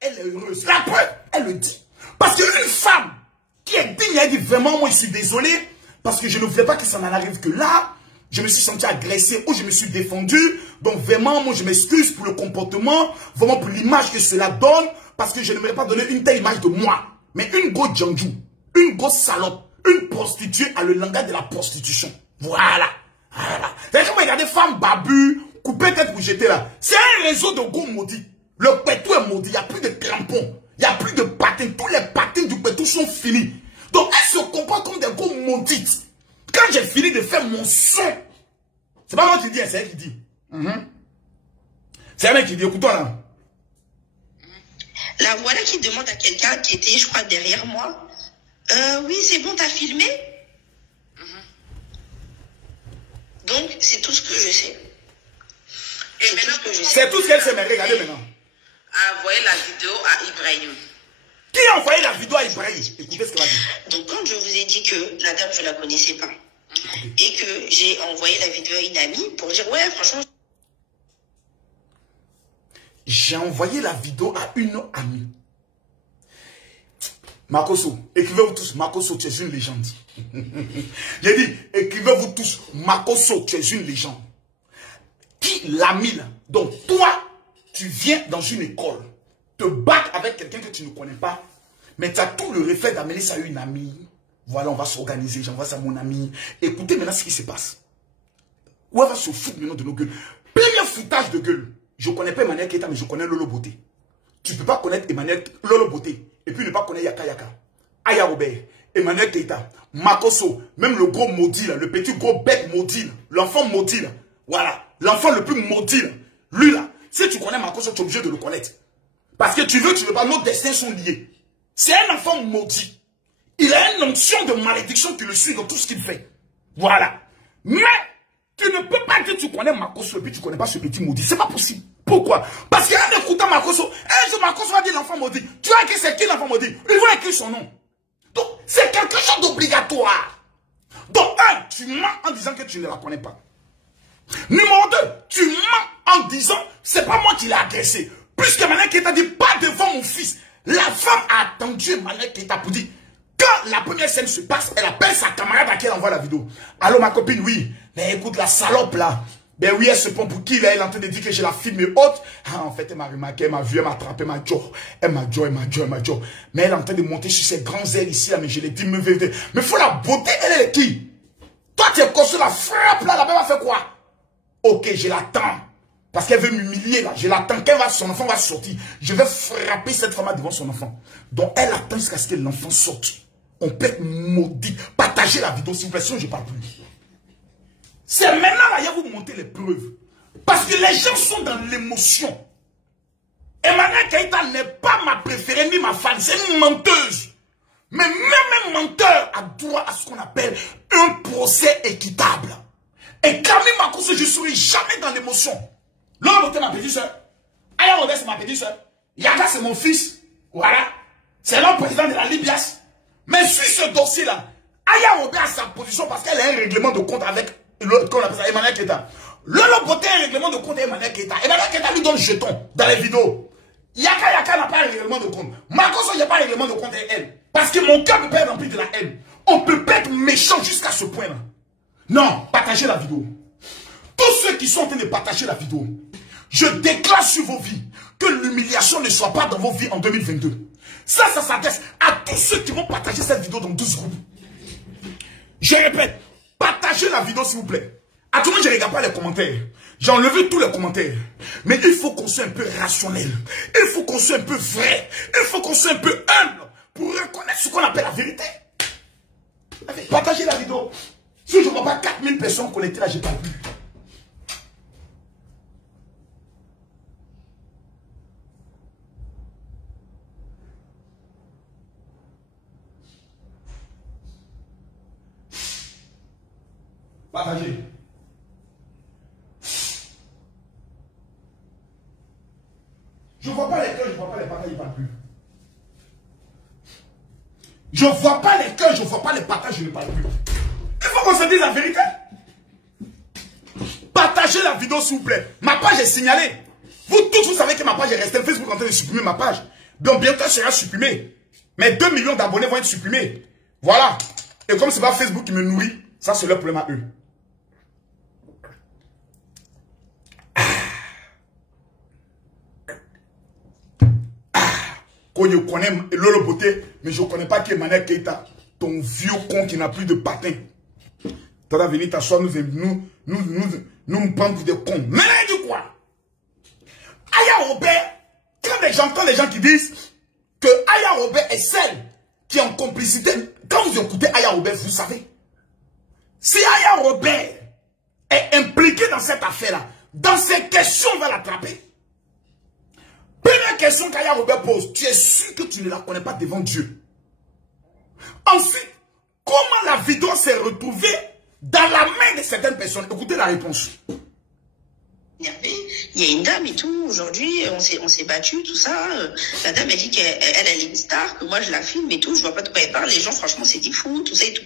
Elle est heureuse. La preuve, elle le dit. Parce qu'une femme qui est digne, elle dit vraiment, moi je suis désolé. Parce que je ne voulais pas que ça n'en arrive que là. Je me suis senti agressé ou je me suis défendu. Donc vraiment, moi je m'excuse pour le comportement. Vraiment pour l'image que cela donne. Parce que je n'aimerais pas donner une telle image de moi. Mais une go djandjou, une go salope, une prostituée a le langage de la prostitution. Voilà. Voilà. C'est comme regarder femme babu, couper tête pour jeter là. C'est un réseau de go maudits. Le pétou est maudit. Il n'y a plus de crampons. Il n'y a plus de patins. Tous les patins du béton sont finis. Donc, elle se comporte comme des gros maudites. Quand j'ai fini de faire mon son, c'est pas moi qui dis, c'est elle qui dit. C'est elle qui dit, écoute-toi là. La voilà qui demande à quelqu'un qui était, je crois, derrière moi. Oui, c'est bon, t'as filmé? Donc, c'est tout ce que je sais. Et maintenant, c'est tout ce qu'elle sait, mais regardez maintenant. Envoyez la vidéo à Ibrahim. Qui a envoyé la vidéo à Ibrahim? Écoutez ce qu'elle va dire. Donc, quand je vous ai dit que la dame, je la connaissais pas, et que j'ai envoyé la vidéo à une amie pour dire, ouais, franchement... J'ai envoyé la vidéo à une amie. Makoso, écrivez-vous tous, Makoso, tu es une légende. J'ai dit, écrivez-vous tous, Makoso, tu es une légende. Qui l'a mis là? Donc toi, tu viens dans une école, te battre avec quelqu'un que tu ne connais pas, mais tu as tout le réflexe d'amener ça à une amie. Voilà, on va s'organiser, j'envoie ça à mon ami. Écoutez maintenant ce qui se passe. Où elle va se foutre maintenant de nos gueules. Premier foutage de gueule. Je ne connais pas Emmanuel Keita, mais je connais Lolo Beauté. Tu ne peux pas connaître Lolo Beauté et puis ne pas connaître Yaka Yaka. Aya Robert, Emmanuel Keita, Makoso, même le gros maudit là, le petit gros bec maudit là, l'enfant maudit là. Voilà, l'enfant le plus maudit là. Lui là, si tu connais Makoso, tu es obligé de le connaître. Parce que tu veux pas, nos destins sont liés. C'est un enfant maudit. Il a une onction de malédiction qui le suit dans tout ce qu'il fait. Voilà. Mais tu ne peux pas dire que tu connais Makoso et puis tu ne connais pas ce petit maudit. C'est pas possible. Pourquoi? Parce qu'en écoutant Makoso, un jour Makoso va dire l'enfant maudit. Tu as écrit c'est qui l'enfant maudit? Il va écrire son nom. Donc, c'est quelque chose d'obligatoire. Donc, un, tu mens en disant que tu ne la connais pas. Numéro 2, tu mens en disant, c'est pas moi qui l'ai agressé. Puisque Emmanuel Keita dit, pas devant mon fils. La femme a attendu Emmanuel Keita pour dire, quand la première scène se passe, elle appelle sa camarade à qui elle envoie la vidéo. Allô, ma copine, oui. Mais écoute, la salope là. Ben oui, elle se prend pour qui là? Elle est en train de dire que j'ai la filmée haute. Ah, en fait, elle m'a remarqué, elle m'a vu, elle m'a attrapé, elle m'a jaw. Mais elle est en train de monter sur ses grands ailes ici là, mais je l'ai dit, mais faut la beauté, elle est qui? Toi, tu es construit la frappe là, la belle va faire quoi? Ok, je l'attends. Parce qu'elle veut m'humilier là. Je l'attends. Quand son enfant va sortir, je vais frapper cette femme devant son enfant. Donc, elle attend jusqu'à ce que l'enfant sorte. On peut être maudit. Partagez la vidéo, s'il vous plaît, sinon je ne parle plus. C'est maintenant là, il y a vous montrer les preuves. Parce que les gens sont dans l'émotion. Emmanuel Keita n'est pas ma préférée ni ma fan. C'est une menteuse. Mais même un menteur a droit à ce qu'on appelle un procès équitable. Et Camille Makoso, je ne serai jamais dans l'émotion. Lolo Beauté, ma petite soeur. Aya Robert, c'est ma petite soeur. Yaka, c'est mon fils. Voilà. C'est l'homme président de la Libias. Mais sur ce dossier-là, Aya Robert a sa position parce qu'elle a un règlement de compte avec Emmanuel Keita. Lolo Beauté a un règlement de compte avec Emmanuel Keita. Emmanuel Keita lui donne jeton dans les vidéos. Yaka n'a pas un règlement de compte. Makoso, il n'y a pas un règlement de compte avec elle. Parce que mon cœur peut pas être rempli de la haine. On peut pas être méchant jusqu'à ce point-là. Non, partagez la vidéo. Tous ceux qui sont en train de partager la vidéo, je déclare sur vos vies que l'humiliation ne soit pas dans vos vies en 2022. Ça s'adresse à tous ceux qui vont partager cette vidéo dans 12 groupes. Je répète, partagez la vidéo s'il vous plaît. À tout le monde, je ne regarde pas les commentaires. J'ai enlevé tous les commentaires. Mais il faut qu'on soit un peu rationnel. Il faut qu'on soit un peu vrai. Il faut qu'on soit un peu humble pour reconnaître ce qu'on appelle la vérité. Partagez la vidéo. Si je ne vois pas 4000 personnes connectées là, je n'ai pas vu. Partagez. Je ne vois pas les cœurs, je ne vois pas les partages, je ne parle plus. Je ne vois pas les cœurs, je ne vois pas les partages, je ne parle plus. Il faut qu'on se dise la vérité. Partagez la vidéo s'il vous plaît. Ma page est signalée. Vous tous, vous savez que ma page est restée. Facebook est en train de supprimer ma page. Donc bientôt elle sera supprimée. Mais 2 millions d'abonnés vont être supprimés. Voilà. Et comme c'est pas Facebook qui me nourrit, ça c'est leur problème à eux. Je connais Lolo Beauté, mais je ne connais pas qui est Emmanuel Keita, ton vieux con qui n'a plus de patin. Tu vas venir t'asseoir, nous prendre pour des cons. Mais là, du quoi? Aya Robert, quand j'entends des gens qui disent que Aya Robert est celle qui est en complicité. Quand vous écoutez Aya Robert, vous savez. Si Aya Robert est impliqué dans cette affaire-là, dans ces questions, on va l'attraper. Première question qu'Aya Robert pose, tu es sûr que tu ne la connais pas devant Dieu? Ensuite, comment la vidéo s'est retrouvée dans la main de certaines personnes? Écoutez la réponse. Il y a une dame et tout, aujourd'hui, on s'est battu, tout ça. La dame, elle dit qu'elle est une star, que moi je la filme et tout, je vois pas de quoi elle parle. Les gens, franchement, c'est des fous, tout ça et tout.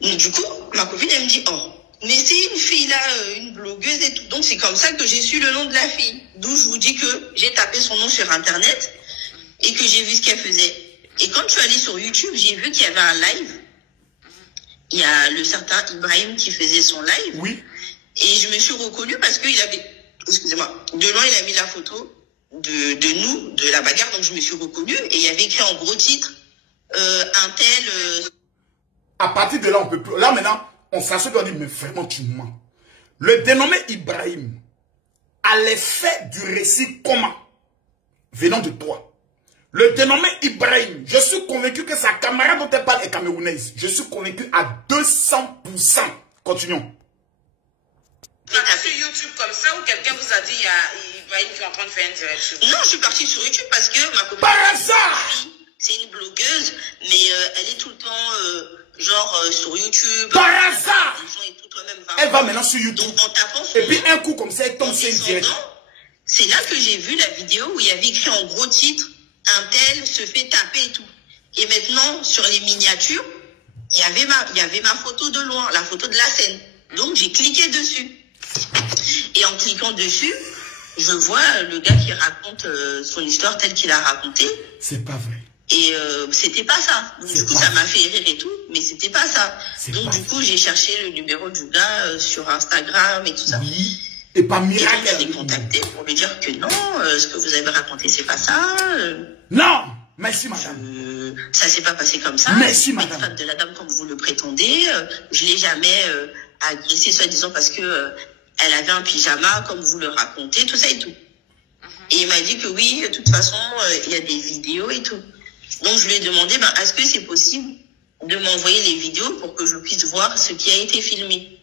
Donc, du coup, ma copine, elle me dit, oh, mais c'est une fille là, une blogueuse et tout. Donc, c'est comme ça que j'ai su le nom de la fille. D'où je vous dis que j'ai tapé son nom sur Internet et que j'ai vu ce qu'elle faisait. Et quand je suis allée sur YouTube, j'ai vu qu'il y avait un live. Il y a le certain Ibrahim qui faisait son live. Oui. Et je me suis reconnue parce qu'il avait, excusez-moi, de loin il a mis la photo de nous, de la bagarre, donc je me suis reconnue et il y avait écrit en gros titre, un tel... À partir de là, on peut plus... Là maintenant, on s'assure et on dit, mais vraiment tu mens. Le dénommé Ibrahim a l'effet du récit comment venant de toi. Le dénommé Ibrahim, je suis convaincu que sa camarade dont elle parle est camerounaise. Je suis convaincu à 200%. Continuons. Sur YouTube comme ça ou quelqu'un vous a dit il y a Ibrahim qui est en train de faire une direction? Non, je suis partie sur YouTube parce que ma copine... Par hasard! C'est une blogueuse, mais elle est tout le temps genre sur YouTube. Par hasard! Et tout, elle va maintenant sur YouTube. Donc en tapant son et puis nom, un coup comme ça, elle tombe sur une direction. C'est là que j'ai vu la vidéo où il y avait écrit en gros titre, un tel se fait taper et tout. Et maintenant, sur les miniatures, il y avait ma photo de loin, la photo de la scène. Donc j'ai cliqué dessus. Et en cliquant dessus, je vois le gars qui raconte son histoire telle qu'il a raconté. C'est pas vrai. Et c'était pas ça. Donc, du coup, ça m'a fait rire et tout, mais c'était pas ça. Donc du coup, j'ai cherché le numéro du gars sur Instagram et tout ça. Oui. Et pas miracle. Et donc, je l'ai contacté pour lui dire que non, ce que vous avez raconté, c'est pas ça. Non, merci madame. Ça s'est pas passé comme ça. Merci madame. Fan de la dame comme vous le prétendez. Je l'ai jamais agressée, soi-disant parce que elle avait un pyjama comme vous le racontez, tout ça et tout. Et il m'a dit que oui, de toute façon, il y a des vidéos et tout. Donc je lui ai demandé, est-ce que c'est possible de m'envoyer les vidéos pour que je puisse voir ce qui a été filmé.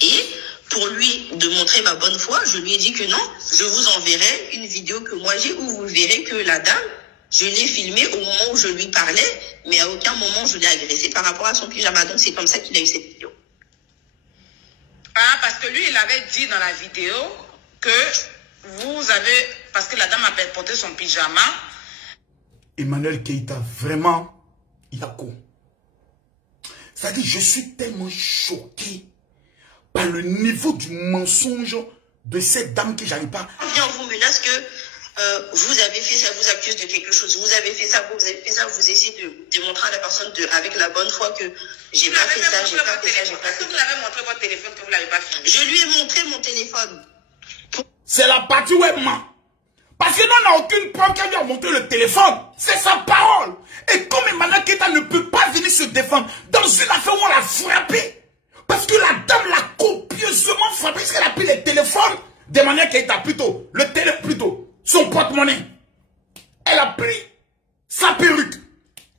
Et pour lui de montrer ma bonne foi, je lui ai dit que non, je vous enverrai une vidéo que moi j'ai où vous verrez que la dame, je l'ai filmée au moment où je lui parlais, mais à aucun moment je l'ai agressée par rapport à son pyjama. Donc c'est comme ça qu'il a eu cette vidéo. Ah, parce que lui, il avait dit dans la vidéo que vous avez, parce que la dame a porté son pyjama. Emmanuel Keïta, vraiment, il a quoi? C'est-à-dire, je suis tellement choqué par le niveau du mensonge de cette dame que j'arrive pas. Bien, on vous menace que vous avez fait ça, vous accuse de quelque chose, vous avez fait ça, vous avez fait ça, vous essayez de démontrer à la personne avec la bonne foi que j'ai pas fait ça, j'ai pas fait ça, j'ai pas fait ça. Est-ce que vous l'avez montré votre téléphone que vous l'avez pas filmé? Je lui ai montré mon téléphone. C'est la partie où elle ment. Parce que nous, on n'a aucune preuve qu'elle lui a montré le téléphone. C'est sa parole. Et comme Emmanuel Keïta ne peut pas venir se défendre dans une affaire où on l'a frappé, parce que la dame l'a copieusement frappé, parce qu'elle a pris les téléphones d'Emmanuel Keïta, plutôt, son porte-monnaie. Elle a pris sa perruque.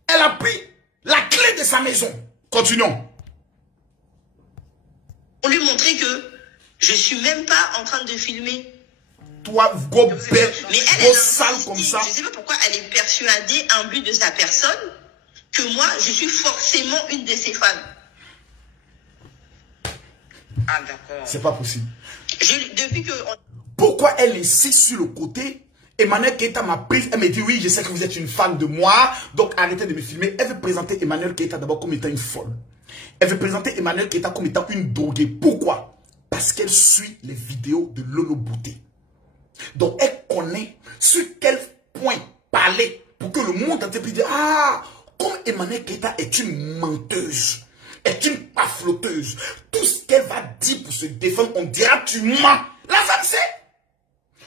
Elle a pris la clé de sa maison. Continuons. On lui montrait que je suis même pas en train de filmer. Toi, go bête, mais go sale comme ça. Je sais pas pourquoi elle est persuadée, imbu de sa personne, que moi, je suis forcément une de ses fans. Ah, d'accord. C'est pas possible. Depuis que... Pourquoi elle insiste sur le côté? Emmanuel Keïta m'a prise, elle me dit oui, je sais que vous êtes une fan de moi, donc arrêtez de me filmer. Elle veut présenter Emmanuel Keïta d'abord comme étant une folle. Elle veut présenter Emmanuel Keïta comme étant une droguée. Pourquoi? Parce qu'elle suit les vidéos de Lolo Bouté. Donc elle connaît sur quel point parler pour que le monde entier puisse dire ah, comme Emmanuel Keïta est une menteuse, est une pafloteuse, tout ce qu'elle va dire pour se défendre, on dira tu mens. La femme sait.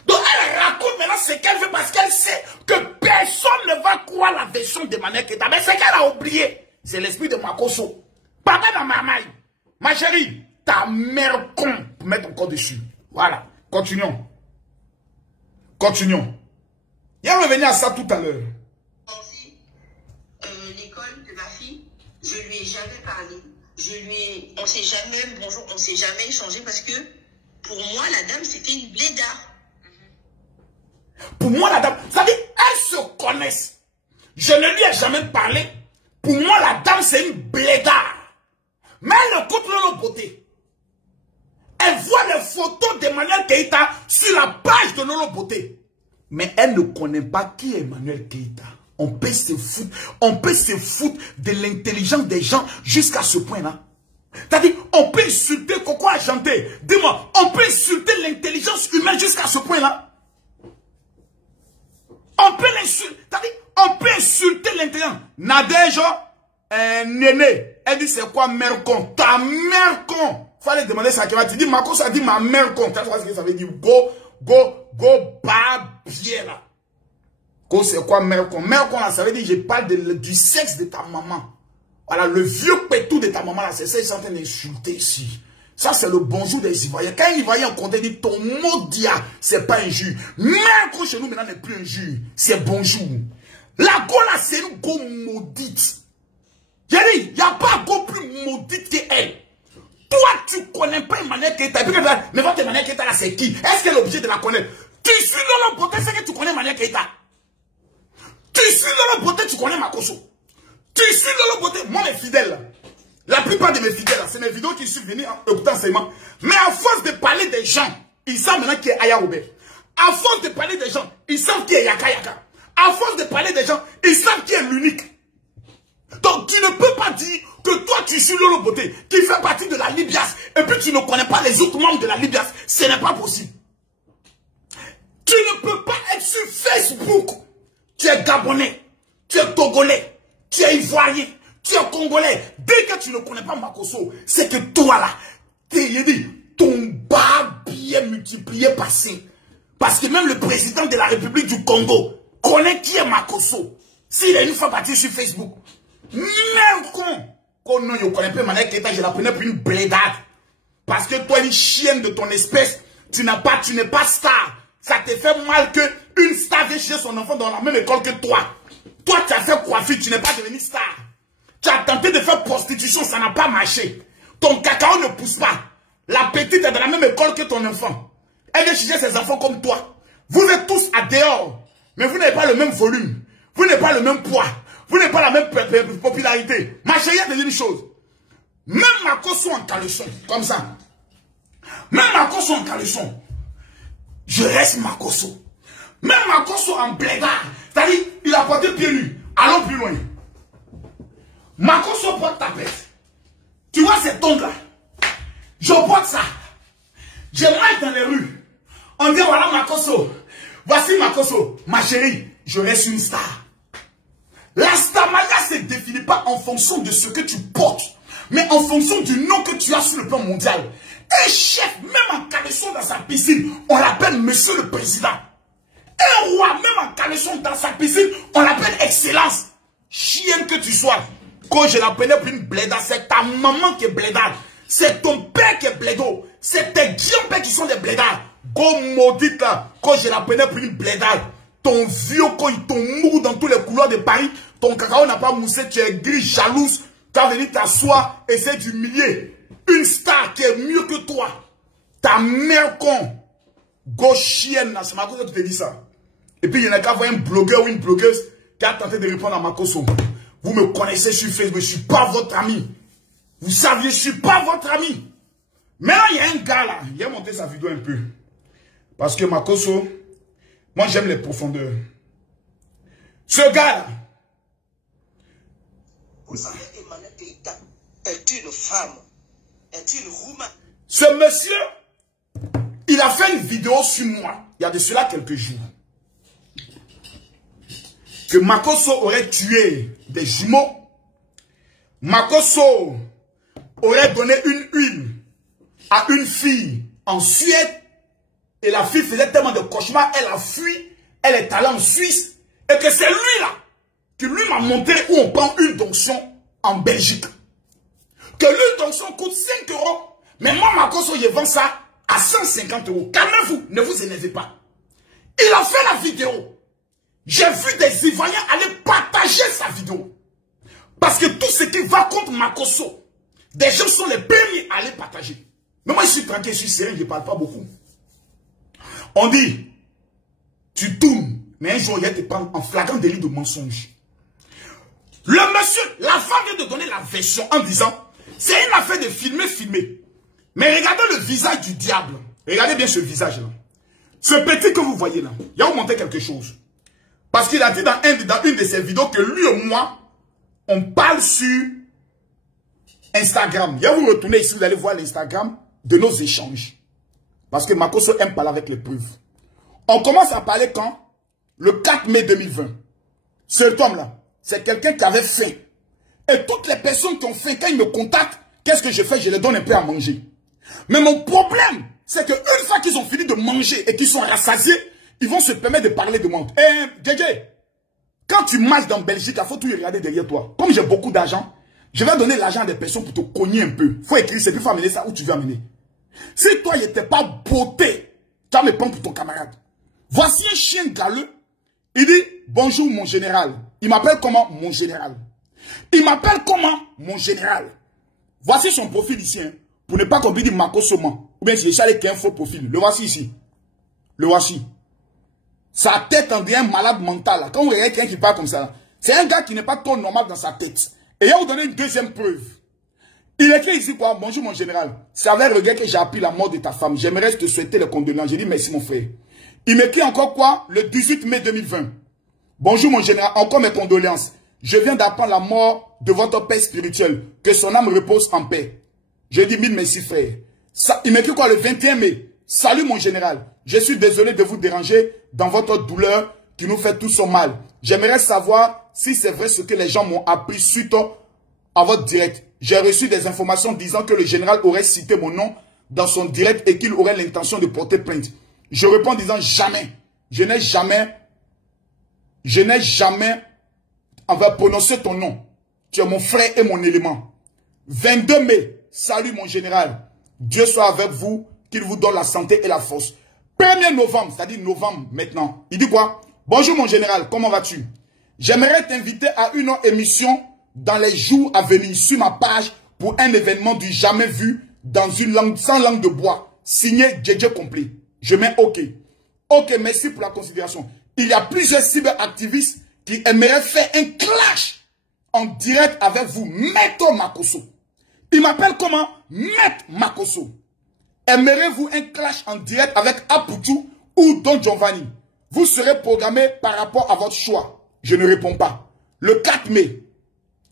Donc elle raconte maintenant ce qu'elle veut parce qu'elle sait que personne ne va croire la version d'Emmanuel Keïta. Mais c'est qu'elle a oublié. C'est l'esprit de Makoso. Papa dans ma maille. Ma chérie, ta mère con pour mettre encore dessus. Voilà. Continuons. Continuons. Il va revenir à ça tout à l'heure. Je lui ai jamais parlé. On s'est jamais, bonjour, on s'est jamais échangé parce que pour moi, la dame, c'était une blédarde. Pour moi, la dame, ça veut dire, elles se connaissent. Je ne lui ai jamais parlé. Pour moi, la dame, c'est une blédarde. Mais elle écoute Lolo Beauté. Elle voit les photos d'Emmanuel Keïta sur la page de Lolo Beauté. Mais elle ne connaît pas qui est Emmanuel Keïta. On peut se foutre de l'intelligence des gens jusqu'à ce point-là. C'est-à-dire, on peut insulter Coco Argenté. Dis-moi, on peut insulter l'intelligence humaine jusqu'à ce point-là. On peut l'insulter. C'est-à-dire, on peut insulter l'intelligence. Nadège, Néné, elle dit c'est quoi mère con? Ta mère con. Fallait demander ça à Kéma. Tu dis, Marco, ça dit ma mère con. Tu vois ce que ça veut dire? Go, bien là. C'est quoi mère con? Mère con là, ça veut dire je parle du sexe de ta maman. Voilà, le vieux pétou de ta maman là, c'est ça, ils sont en train d'insulter ici. Ça, c'est le bonjour des Ivoiriens. Quand un Ivoirien compte, dit ton mot dia, c'est pas injure. Mère con chez nous maintenant n'est plus injure, c'est bonjour. La go là, c'est une go maudite. J'ai dit, il n'y a pas go plus maudite qu'elle. Toi, tu connais pas Emmanuel Keïta. Mais votre Emmanuel Keïta là, c'est qui? Est-ce qu'elle est obligée de la connaître? Tu suis dans la beauté, c'est que tu connais Emmanuel Keïta. Tu suis dans la beauté, tu connais Makosso. Tu suis dans la beauté, moi les fidèles, la plupart de mes fidèles, c'est mes vidéos qui sont venues en écoutant enseignement. Mais à force de parler des gens, ils savent maintenant qui est Aya Oube. À force de parler des gens, ils savent qui est Yaka Yaka. À force de parler des gens, ils savent qui est l'unique. Donc tu ne peux pas dire que toi tu suis Lolo Beauté, qui fait partie de la Libias, et puis tu ne connais pas les autres membres de la Libias. Ce n'est pas possible. Tu ne peux pas être sur Facebook. Tu es Gabonais, tu es Togolais, tu es Ivoirien, tu es Congolais. Dès que tu ne connais pas Makosso, c'est que toi là, ton bas bien multiplié par 5. Parce que même le président de la République du Congo connaît qui est Makosso. S'il est une fois parti sur Facebook. Même con. Non, je ne connais pas Emmanuel Keïta, je la prenais pour une blédarde. Parce que toi, une chienne de ton espèce, tu n'es pas star. Ça te fait mal que une star vienne chez son enfant dans la même école que toi. Toi, tu as fait coiffure, tu n'es pas devenu star. Tu as tenté de faire prostitution, ça n'a pas marché. Ton cacao ne pousse pas. La petite est dans la même école que ton enfant. Elle vient chercher ses enfants comme toi. Vous êtes tous à dehors, mais vous n'avez pas le même volume. Vous n'avez pas le même poids. Vous n'avez pas la même popularité. Ma chérie, il y a une chose. Même Makosso en caleçon, comme ça. Même Makosso en caleçon. Je reste Makosso. Même Makosso en blédard. C'est-à-dire, il a porté pieds nus. Allons plus loin. Makosso porte ta pète. Tu vois cette onde là? Je porte ça. Je marche dans les rues. On dit voilà Makosso. Voici Makosso. Ma chérie, je reste une star. La starmania ne se définit pas en fonction de ce que tu portes, mais en fonction du nom que tu as sur le plan mondial. Un chef, même en caleçon dans sa piscine, on l'appelle Monsieur le Président. Un roi, même en caleçon dans sa piscine, on l'appelle Excellence. Chienne que tu sois, quand je l'appelais pour une blédarde, c'est ta maman qui est blédarde. C'est ton père qui est blédo. C'est tes grands-pères qui sont des blédards. Go maudite là, quand je l'appelais pour une blédarde. Ton vieux, quand il t'ont mouru dans tous les couloirs de Paris, ton cacao n'a pas moussé, tu es gris, jalouse, tu as venu t'asseoir, essayer d'humilier une star qui est mieux que toi. Ta mère con, go chienne, c'est ma cause que tu te dis ça. Et puis il y en a qu'à voir un blogueur ou une blogueuse qui a tenté de répondre à Makosso. Vous me connaissez sur Facebook, je ne suis pas votre ami. Vous saviez, je ne suis pas votre ami. Mais là, il y a un gars là, il a monté sa vidéo un peu. Parce que Makosso, moi j'aime les profondeurs. Ce gars là, vous savez, Emmanuel Keïta est une femme, est une roumaine. Ce monsieur, il a fait une vidéo sur moi, il y a de cela quelques jours. Que Makosso aurait tué des jumeaux. Makosso aurait donné une huile à une fille en Suède. Et la fille faisait tellement de cauchemars, elle a fui, elle est allée en Suisse. Et que c'est lui là, qui lui m'a montré où on prend une d'onction en Belgique. Que l'huile d'onction coûte 5 €. Mais moi, Makosso, je vends ça à 150 €. Calmez-vous, ne vous énervez pas. Il a fait la vidéo. J'ai vu des Ivoiriens aller partager sa vidéo. Parce que tout ce qui va contre Makosso, des gens sont les premiers à les partager. Mais moi, je suis tranquille, je suis sérieux, je ne parle pas beaucoup. On dit, tu tournes, mais un jour, il va te prendre en flagrant délit de mensonge. Le monsieur, la femme vient de donner la version en disant, c'est une affaire de filmer. Mais regardez le visage du diable. Regardez bien ce visage-là. Ce petit que vous voyez là, il va vous montrer quelque chose. Parce qu'il a dit dans une de ses vidéos que lui et moi, on parle sur Instagram. Il va vous retourner ici, vous allez voir l'Instagram de nos échanges. Parce que Makosso aime parler avec les preuves. On commence à parler quand? Le 4 mai 2020. Cet homme-là, c'est quelqu'un qui avait faim. Et toutes les personnes qui ont faim, quand ils me contactent, qu'est-ce que je fais? Je les donne un peu à manger. Mais mon problème, c'est qu'une fois qu'ils ont fini de manger et qu'ils sont rassasiés, ils vont se permettre de parler de moi. Eh, JJ, quand tu marches dans Belgique, il faut tout regarder derrière toi. Comme j'ai beaucoup d'argent, je vais donner l'argent à des personnes pour te cogner un peu. Il faut écrire, c'est plus faut amener ça où tu veux amener. Si toi, il n'était pas beauté, tu vas me prendre pour ton camarade. Voici un chien galeux. Il dit, bonjour mon général. Il m'appelle comment? Mon général. Il m'appelle comment? Mon général. Voici son profil ici. Hein, pour ne pas qu'on lui dise Makosso. Ou bien si je allé qu'il y a un faux profil. Le voici ici. Le voici. Sa tête en devient malade mental. Là. Quand vous regardez quelqu'un qui parle comme ça, c'est un gars qui n'est pas trop normal dans sa tête. Et il va vous donner une deuxième preuve. Il écrit ici quoi? Bonjour mon général. C'est avec regret que j'ai appris la mort de ta femme. J'aimerais te souhaiter les condoléances. J'ai dit merci mon frère. Il m'écrit encore quoi? Le 18 mai 2020. Bonjour mon général, encore mes condoléances. Je viens d'apprendre la mort de votre père spirituel. Que son âme repose en paix. Je dis mille merci frère. Ça, il m'écrit quoi le 21 mai? Salut mon général. Je suis désolé de vous déranger dans votre douleur qui nous fait tout son mal. J'aimerais savoir si c'est vrai ce que les gens m'ont appris suite à votre direct. J'ai reçu des informations disant que le général aurait cité mon nom dans son direct et qu'il aurait l'intention de porter plainte. Je réponds en disant jamais. Je n'ai jamais prononcé ton nom. Tu es mon frère et mon élément. 22 mai. Salut mon général. Dieu soit avec vous, qu'il vous donne la santé et la force. 1er novembre, c'est-à-dire novembre maintenant. Il dit quoi? Bonjour mon général, comment vas-tu? J'aimerais t'inviter à une émission dans les jours à venir sur ma page pour un événement du jamais vu dans une langue sans langue de bois. Signé JJ Complet. Je mets OK. OK, merci pour la considération. Il y a plusieurs cyberactivistes qui aimeraient faire un clash en direct avec vous, Maître Makosso. Il m'appelle comment? Maître Makosso. Aimerez-vous un clash en direct avec Aputu ou Don Giovanni? Vous serez programmé par rapport à votre choix. Je ne réponds pas. Le 4 mai,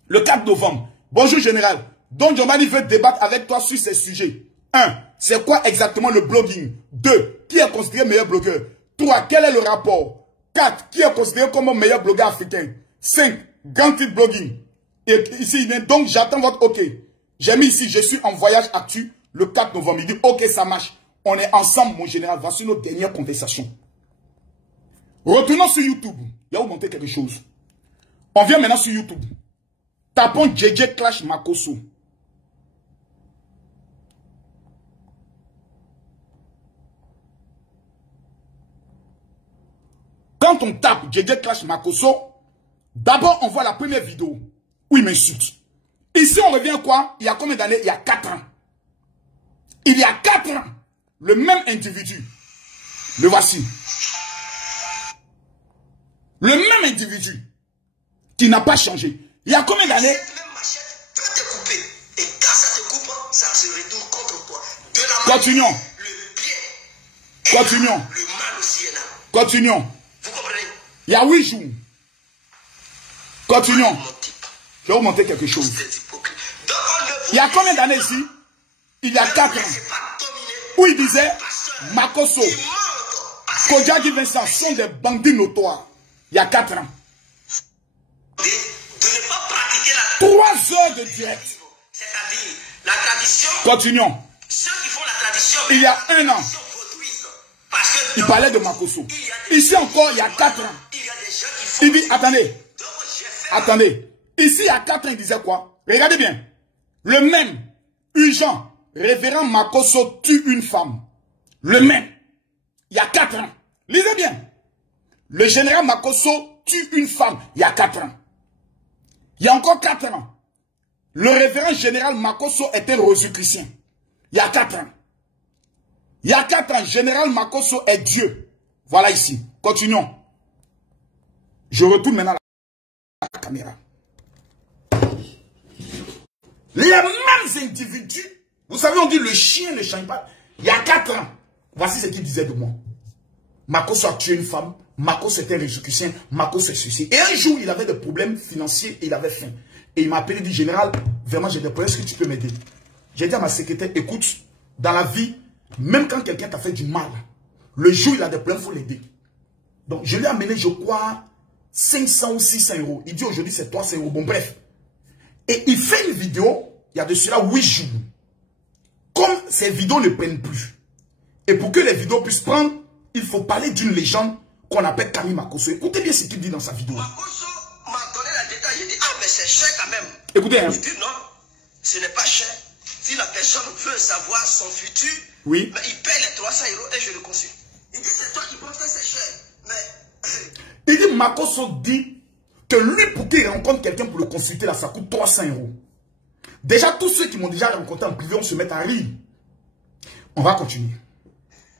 le 4 novembre. Bonjour général. Don Giovanni veut débattre avec toi sur ces sujets. 1. C'est quoi exactement le blogging? 2. Qui est considéré meilleur blogueur? 3. Quel est le rapport? 4. Qui est considéré comme meilleur blogueur africain? 5. Grand titre blogging. Et ici, donc j'attends votre OK. J'ai mis ici, je suis en voyage actu le 4 novembre. Il dit OK, ça marche. On est ensemble, mon général. Voici notre dernière conversation. Retournons sur YouTube. Il va vous montrer quelque chose. On vient maintenant sur YouTube. Tapons JJ Clash Makosso. Quand on tape JJ Clash Makosso, d'abord on voit la première vidéo où il m'insulte. Ici on revient quoi? Il y a combien d'années? Il y a 4 ans. Il y a 4 ans, le même individu. Le voici. Le même individu qui n'a pas changé. Il y a combien d'années? Continuons. Continuons. Continuons. Il y a 8 jours. Continuons. Je vais vous montrer quelque chose. Il y a combien d'années ici? Il y a 4 ans. Où il disait Makosso, Kojagi Vincent sont des bandits notoires. Il y a 4 ans. 3 heures de direct. C'est-à-dire la tradition. Continuons. Ceux qui font la tradition. Il y a 1 an. Il parlait de Makosso. Ici encore, il y a 4 ans. Il dit, attendez. Attendez. Ici, il y a 4 ans, il disait quoi? Regardez bien. Le même, urgent, révérend Makosso tue une femme. Le même. Il y a 4 ans. Lisez bien. Le général Makosso tue une femme. Il y a 4 ans. Il y a encore 4 ans, le révérend général Makosso était Rosicrucien. Il y a 4 ans. Il y a 4 ans, général Makosso est Dieu. Voilà ici. Continuons. Je retourne maintenant à la caméra. Les mêmes individus, vous savez, on dit le chien ne change pas. Il y a 4 ans, voici ce qu'il disait de moi. Makosso a tué une femme, Makosso était Rosicrucien, Makosso s'est suicidé. Et un jour, il avait des problèmes financiers et il avait faim. Et il m'a appelé et dit, général, vraiment j'ai des problèmes, est-ce que tu peux m'aider? J'ai dit à ma secrétaire, écoute, dans la vie, même quand quelqu'un t'a fait du mal, le jour où il a des problèmes, il faut l'aider. Donc je lui ai amené, je crois, 500 ou 600 euros. Il dit aujourd'hui c'est 300 euros. Bon bref. Et il fait une vidéo, il y a de cela 8 jours. Comme ces vidéos ne prennent plus. Et pour que les vidéos puissent prendre, il faut parler d'une légende qu'on appelle Camille Makosso. Écoutez bien ce qu'il dit dans sa vidéo. Makosso m'a donné la détail, j'ai dit, ah mais c'est cher quand même. Écoutez, hein. Il dit non, ce n'est pas cher. Si la personne veut savoir son futur, oui, mais il paie les 300 euros et je le consulte. Il dit, c'est toi qui penses que c'est cher. Mais... Il dit, Makosso dit que lui, pour qu'il rencontre quelqu'un pour le consulter, là, ça coûte 300 euros. Déjà, tous ceux qui m'ont déjà rencontré en privé, on se met à rire. On va continuer.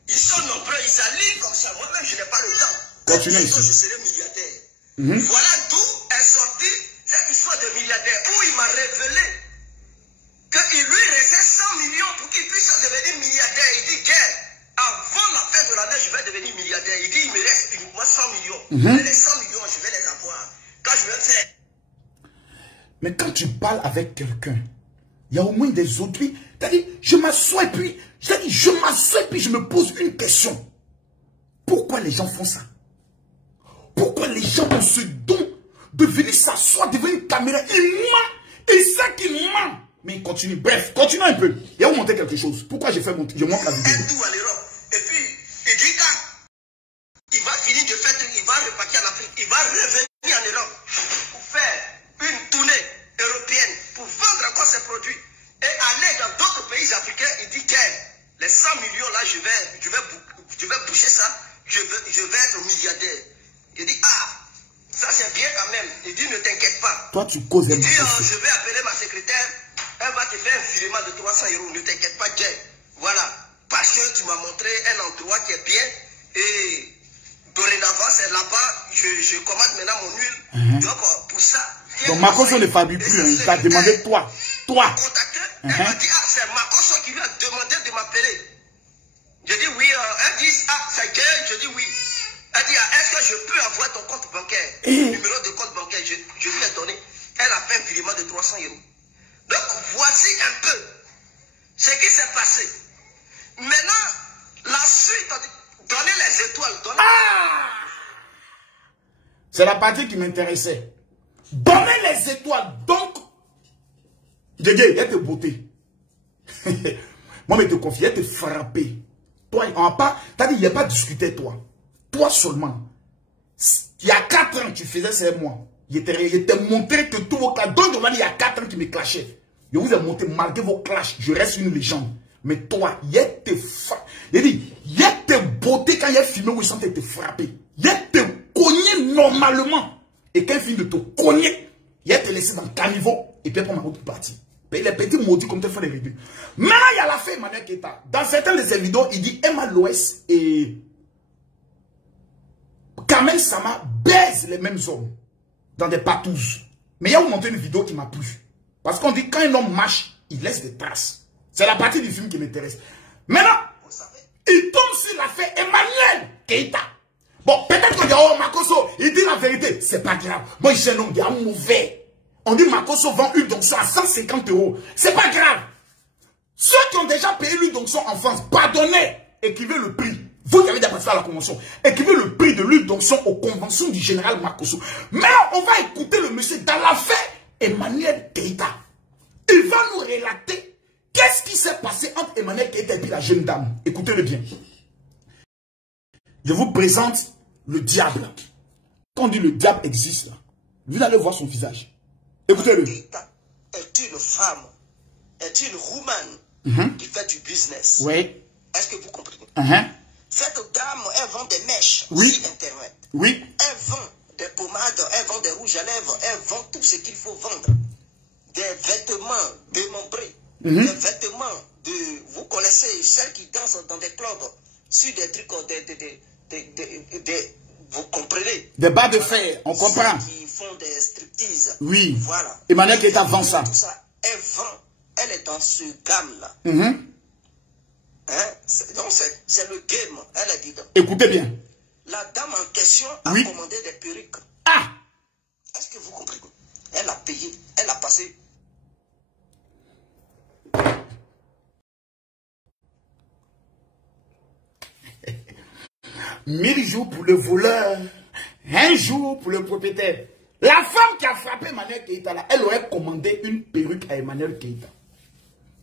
Ils sont nombreux, ils s'allient comme ça. Moi-même, je n'ai pas le temps. Continuez ici. Je serai milliardaire. Voilà d'où est sortie cette histoire de milliardaire où il m'a révélé qu'il lui restait 100 millions pour qu'il puisse devenir milliardaire. Il dit, guerre, avant la fin de l'année, je vais devenir milliardaire. Il dit, il me reste uniquement 100 millions. Mais les 100 millions, je vais les avoir. Quand je vais faire. Mais quand tu parles avec quelqu'un, il y a au moins des autres. C'est-à-dire, je m'assois et puis, je me pose une question. Pourquoi les gens font ça? Pourquoi les gens ont ce don de venir s'asseoir devant une caméra? Ils mentent. Ils savent qu'ils mentent. Mais ils continuent. Bref, continuons un peu. Il y a où monter quelque chose. Pourquoi je montre la vidéo? Tout à l'Europe. Et puis, il dit quand il va finir de faire, il va repartir en Afrique. Il va revenir en Europe pour faire une tournée européenne pour vendre encore ses produits. Et aller dans d'autres pays africains, il dit que les 100 millions là, je vais boucher ça, je vais être milliardaire. Il dit, ah, ça c'est bien quand même. Il dit, ne t'inquiète pas. Toi, tu causes un peu. Il dit, je vais appeler ma secrétaire, elle va te faire un virement de 300 euros. Ne t'inquiète pas, Jay. Voilà. Parce que tu m'as montré un endroit qui est bien. Et dorénavant, c'est là-bas, je commande maintenant mon huile. Donc, pour ça. Donc, Makosso ne fabrique plus. Il t'a demandé toi. Toi. Elle m'a dit, ah, c'est Makosso qui lui a demandé de m'appeler. Je dis oui. Elle dit, ah, c'est Gaël. Je dis oui. Elle dit, ah, est-ce que je peux avoir ton compte bancaire? Numéro de compte bancaire, je lui ai donné. Elle a fait un virement de 300 euros. Donc, voici un peu ce qui s'est passé. Maintenant, la suite, donner les étoiles. C'est la partie qui m'intéressait. Donner les étoiles. Donc, Dieu, il y a te beauté. Moi, mais te confier, il te frapper. Toi, on n'a pas, t'as dit, il n'y a pas discuté, toi. Toi seulement. Il y a 4 ans, tu faisais 7 mois. Il t'a montré que tous vos clashs. Donc, il y a 4 ans qui me clashaient. Je vous ai montré, malgré vos clashs, je reste une légende. Mais toi, il y a te frappé. Il dit, il y a te beauté quand il y a filmé où ils sont te frapper. Il y a te cogner normalement. Et quand il finit de te cogner, il y a te laisser dans le caniveau. Et puis, pour ma route pour partir. Les petits maudits comme tu fais les vidéos. Maintenant, il y a la fée Emmanuel Keita. Dans certaines de ses vidéos, il dit Emma Loès et Kamel Sama baisent les mêmes hommes dans des patouses. Mais il y a où monter une vidéo qui m'a plu. Parce qu'on dit quand un homme marche, il laisse des traces. C'est la partie du film qui m'intéresse. Maintenant, il tombe sur la fée Emmanuel Keita. Bon, peut-être qu'on dit oh Makosso, il dit la vérité. C'est pas grave. Moi, je suis un homme bien mauvais. On dit Makosso vend une donction à 150 euros. C'est pas grave. Ceux qui ont déjà payé l'huile d'onction en France, pardonnez, écrivez le prix. Vous qui avez déjà passé à la convention, écrivez le prix de l'huile d'onction aux conventions du général Makosso. Mais on va écouter le monsieur dans l'affaire Emmanuel Keita. Il va nous relater qu'est-ce qui s'est passé entre Emmanuel Keita et puis la jeune dame. Écoutez-le bien. Je vous présente le diable. Quand on dit le diable existe, là, vous allez voir son visage. Écoutez-le. Est une femme, est une roumaine qui fait du business. Oui. Est-ce que vous comprenez? Uh-huh. Cette dame, elle vend des mèches oui. sur Internet. Oui. Elle vend des pommades, elle vend des rouges à lèvres, elle vend tout ce qu'il faut vendre. Des vêtements démembrés, des vêtements de... Vous connaissez celles qui dansent dans des clubs, sur des trucs, vous comprenez? Des bas de fer, on comprend. Qui font des striptease. Oui. Voilà. Emmanuel Keita vend ça. Tout ça, elle vend. Elle est dans ce gamme-là. Hein? Donc, c'est le game. Elle est dedans. Écoutez bien. La dame en question a commandé des perruques. Ah! Est-ce que vous comprenez? Elle a payé. Elle a passé. « 1000 jours pour le voleur, 1 jour pour le propriétaire. » La femme qui a frappé Emmanuel Keita, là, elle aurait commandé une perruque à Emmanuel Keita.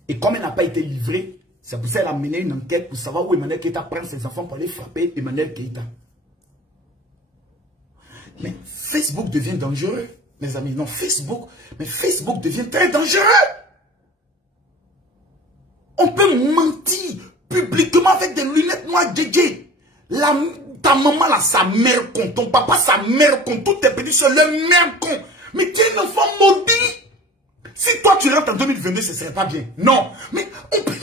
Et comme elle n'a pas été livrée, c'est pour ça qu'elle a mené une enquête pour savoir où Emmanuel Keita prend ses enfants pour aller frapper Emmanuel Keita. Mais Facebook devient dangereux, mes amis. Non, Facebook devient très dangereux. On peut mentir publiquement avec des lunettes noires dédiées. Ta maman là, sa mère con, ton papa, sa mère con, tous tes petits soeurs, leur mère con. Mais tu es un enfant maudit. Si toi tu rentres en 2022, ce serait pas bien. Non. Mais on peut...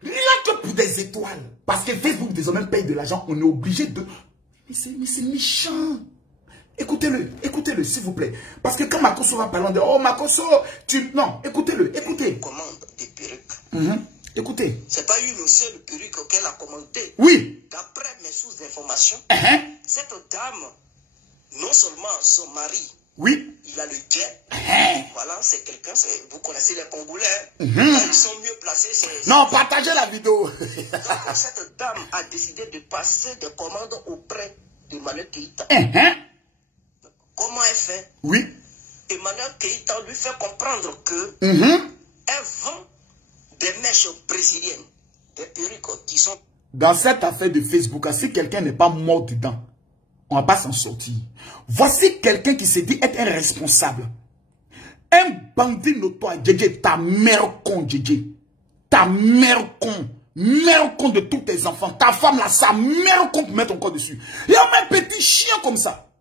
rien que pour des étoiles. Parce que Facebook désormais paye de l'argent, on est obligé de... Mais c'est méchant. Écoutez-le, s'il vous plaît. Parce que quand Makosso va parler de... Oh, Makosso, tu... Non, écoutez-le, écoutez. Commande des perruques. Écoutez. C'est pas une seule perruque qu'elle a commandée. Oui. D'après mes sources d'information, cette dame, non seulement son mari, il a le jet. Voilà, c'est quelqu'un, vous connaissez les Congolais. Ils sont mieux placés. Non, partagez la vidéo. Donc, cette dame a décidé de passer des commandes auprès d'Emmanuel Keita. Comment elle fait? Oui. Emmanuel Keita lui fait comprendre que elle vend des mèches brésiliennes, des perruques qui sont... Dans cette affaire de Facebook, si quelqu'un n'est pas mort dedans, on ne va pas s'en sortir. Voici quelqu'un qui se dit être un responsable. Un bandit notoire, Djedje, ta mère con, Djedje. Ta mère con. Mère con de tous tes enfants. Ta femme là, sa mère con pour mettre ton corps dessus. Il y a un petit chien comme ça.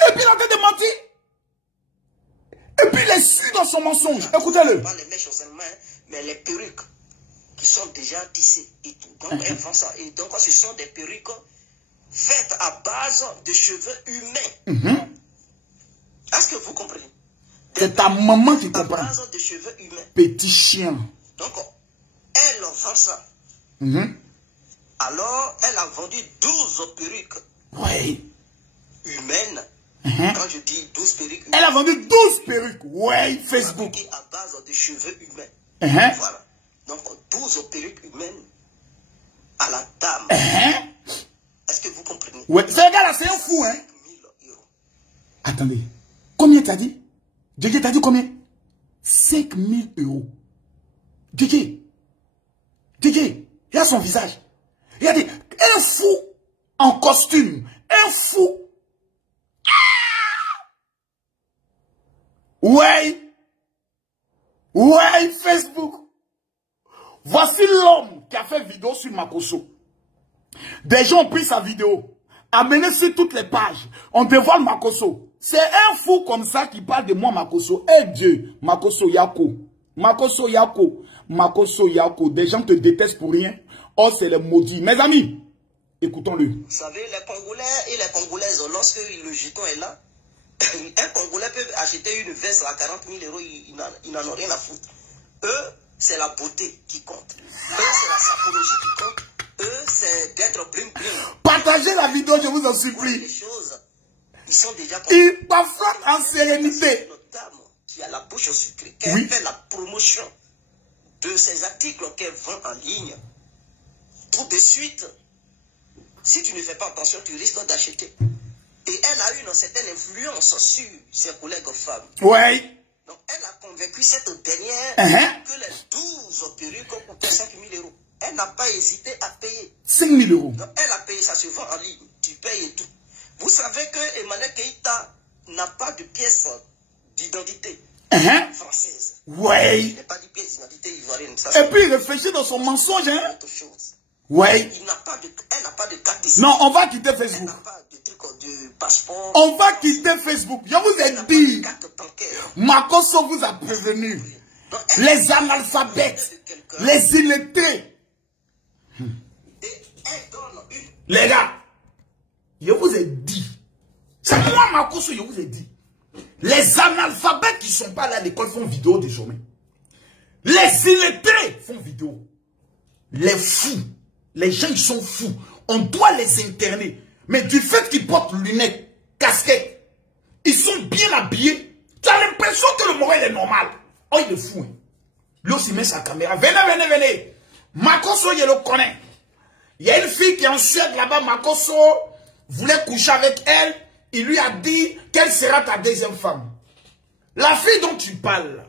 Et puis il est en train de mentir. Et puis il est su dans son mensonge. Écoutez-le. Pas les mèches seulement, mais les perruques qui sont déjà tissées et tout. Donc elles font ça. Et donc ce sont des perruques faites à base de cheveux humains. Est-ce que vous comprenez? C'est ta maman qui comprend. À base de cheveux humains. Petit chien. Donc elle vend ça. Alors elle a vendu 12 perruques. Humaines. Quand je dis 12 perruques humaines, elle a vendu 12 perruques. Facebook. À base de cheveux humains. Voilà. Donc 12 perruques humaines à la dame. Est-ce que vous comprenez? Ce gars-là, c'est un fou, hein? 5 000 €. Attendez. Combien t'as dit? Djedje, t'as dit combien? 5 000 €. Djedje. Il a son visage. Il a dit, un fou en costume. Un fou. Facebook. Voici l'homme qui a fait vidéo sur Makosso. Des gens ont pris sa vidéo, amené sur toutes les pages. On dévoile Makosso. C'est un fou comme ça qui parle de moi, Makosso. Dieu, Makosso Yako. Makosso Yako. Makosso Yako. Des gens te détestent pour rien. Oh, c'est les maudits. Mes amis, écoutons-le. Vous savez, les Congolais et les Congolaises, lorsque le jeton est là, un Congolais peut acheter une veste à 40 000 €, il n'en a rien à foutre. Eux, c'est la beauté qui compte. Eux, c'est la sapologie qui compte. Eux, c'est d'être bling bling. Partagez la vidéo, je vous en supplie. Les choses, ils sont déjà... Ils parfois en sérénité. Notre dame qui a la bouche sucrée, qui fait la promotion de ces articles qu'elle vend en ligne. Tout de suite, si tu ne fais pas attention, tu risques d'acheter. Et elle a une certaine influence sur ses collègues femmes. Donc elle a convaincu cette dernière que les 12 perruques coûtaient 5 000 €. Elle n'a pas hésité à payer. 5 000 €. Donc elle a payé, ça se vend en ligne. Tu payes et tout. Vous savez que Emmanuel Keita n'a pas de pièce d'identité française. Il n'a pas de pièce d'identité ivoirienne. Ça, et puis il réfléchit dans son mensonge. Autre chose. Ouais. Elle n'a pas de carte de Non, on va quitter Facebook. Elle n'a pas de truc de passeport. On va quitter Facebook. Je vous ai dit. Makosso vous a prévenu. Donc, les analphabètes, les illettrés. Les gars, je vous ai dit. C'est moi, Makosso, je vous ai dit. Les analphabètes qui ne sont pas là à l'école font vidéo désormais. Les illettrés font vidéo. Les fous, les gens qui sont fous, on doit les interner. Mais du fait qu'ils portent lunettes, casquettes, ils sont bien habillés. Tu as l'impression que le moral est normal. Oh, il est fou. Hein. Lui aussi met sa caméra. Venez. Makosso, je le connais. Il y a une fille qui est en Suède là-bas. Makosso voulait coucher avec elle. Il lui a dit quelle sera ta deuxième femme. La fille dont tu parles.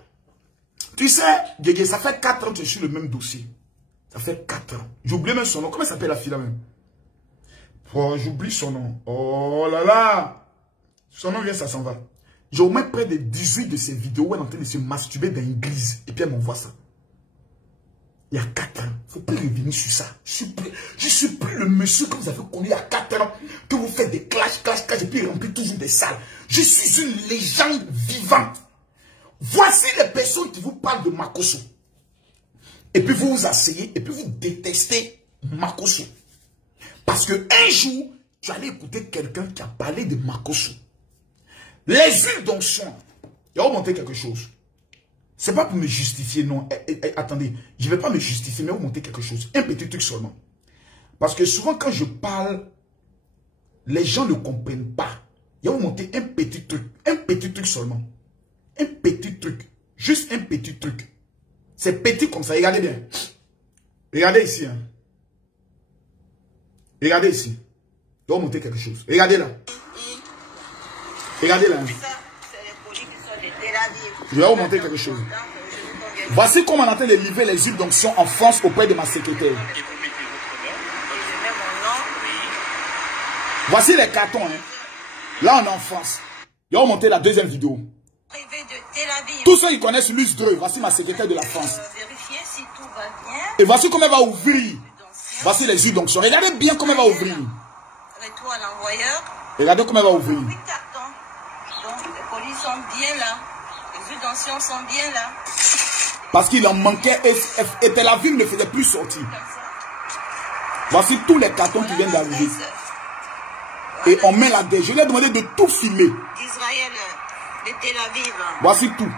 Tu sais, Guégué, ça fait 4 ans que je suis le même dossier. Ça fait 4 ans. J'oublie même son nom. Comment s'appelle la fille là même? Oh, j'oublie son nom. Oh là là. Son nom vient, ça s'en va. J'ai au moins près de 18 de ces vidéos où elle est en train de se masturber dans l'église. Et puis elle m'envoie ça. Il y a 4 ans. Il ne faut plus revenir sur ça. Je suis plus le monsieur que vous avez connu il y a 4 ans. Que vous faites des clash. Et puis remplir toujours des salles. Je suis une légende vivante. Voici les personnes qui vous parlent de Makosso. Et puis vous vous asseyez. Et puis vous détestez Makosso. Parce que un jour, tu allais écouter quelqu'un qui a parlé de Makosso. Les huiles d'onction. Je vais vous montrer quelque chose. C'est pas pour me justifier, non. Attendez, je ne vais pas me justifier, mais vous montrer quelque chose. Un petit truc seulement. Parce que souvent, quand je parle, les gens ne comprennent pas. Je vais vous montrer un petit truc. Un petit truc seulement. Un petit truc. Juste un petit truc. C'est petit comme ça. Regardez bien. Regardez ici. Hein. Regardez ici. Je vais vous montrer quelque chose. Regardez là. Regardez là. Je vais vous montrer quelque chose. Voici comment on a en train de livrer les huiles d'onction en France auprès de ma secrétaire. Voici les cartons. Hein. Là, on est en France. Je vais vous montrer la deuxième vidéo. Tous ceux qui connaissent Luce Dreux, voici ma secrétaire de la France. Et voici comment elle va ouvrir. Voici les huiles d'onction. Regardez bien comment elle va ouvrir. Regardez comment elle va ouvrir. Sont bien là. Les huiles d'onction sont bien là. Parce qu'il en manquait et Tel Aviv ne faisait plus sortir. Voici tous les cartons qui viennent d'arriver. Et on met la dé. Je lui ai demandé de tout filmer. Israël, de Tel Aviv. Voici tout.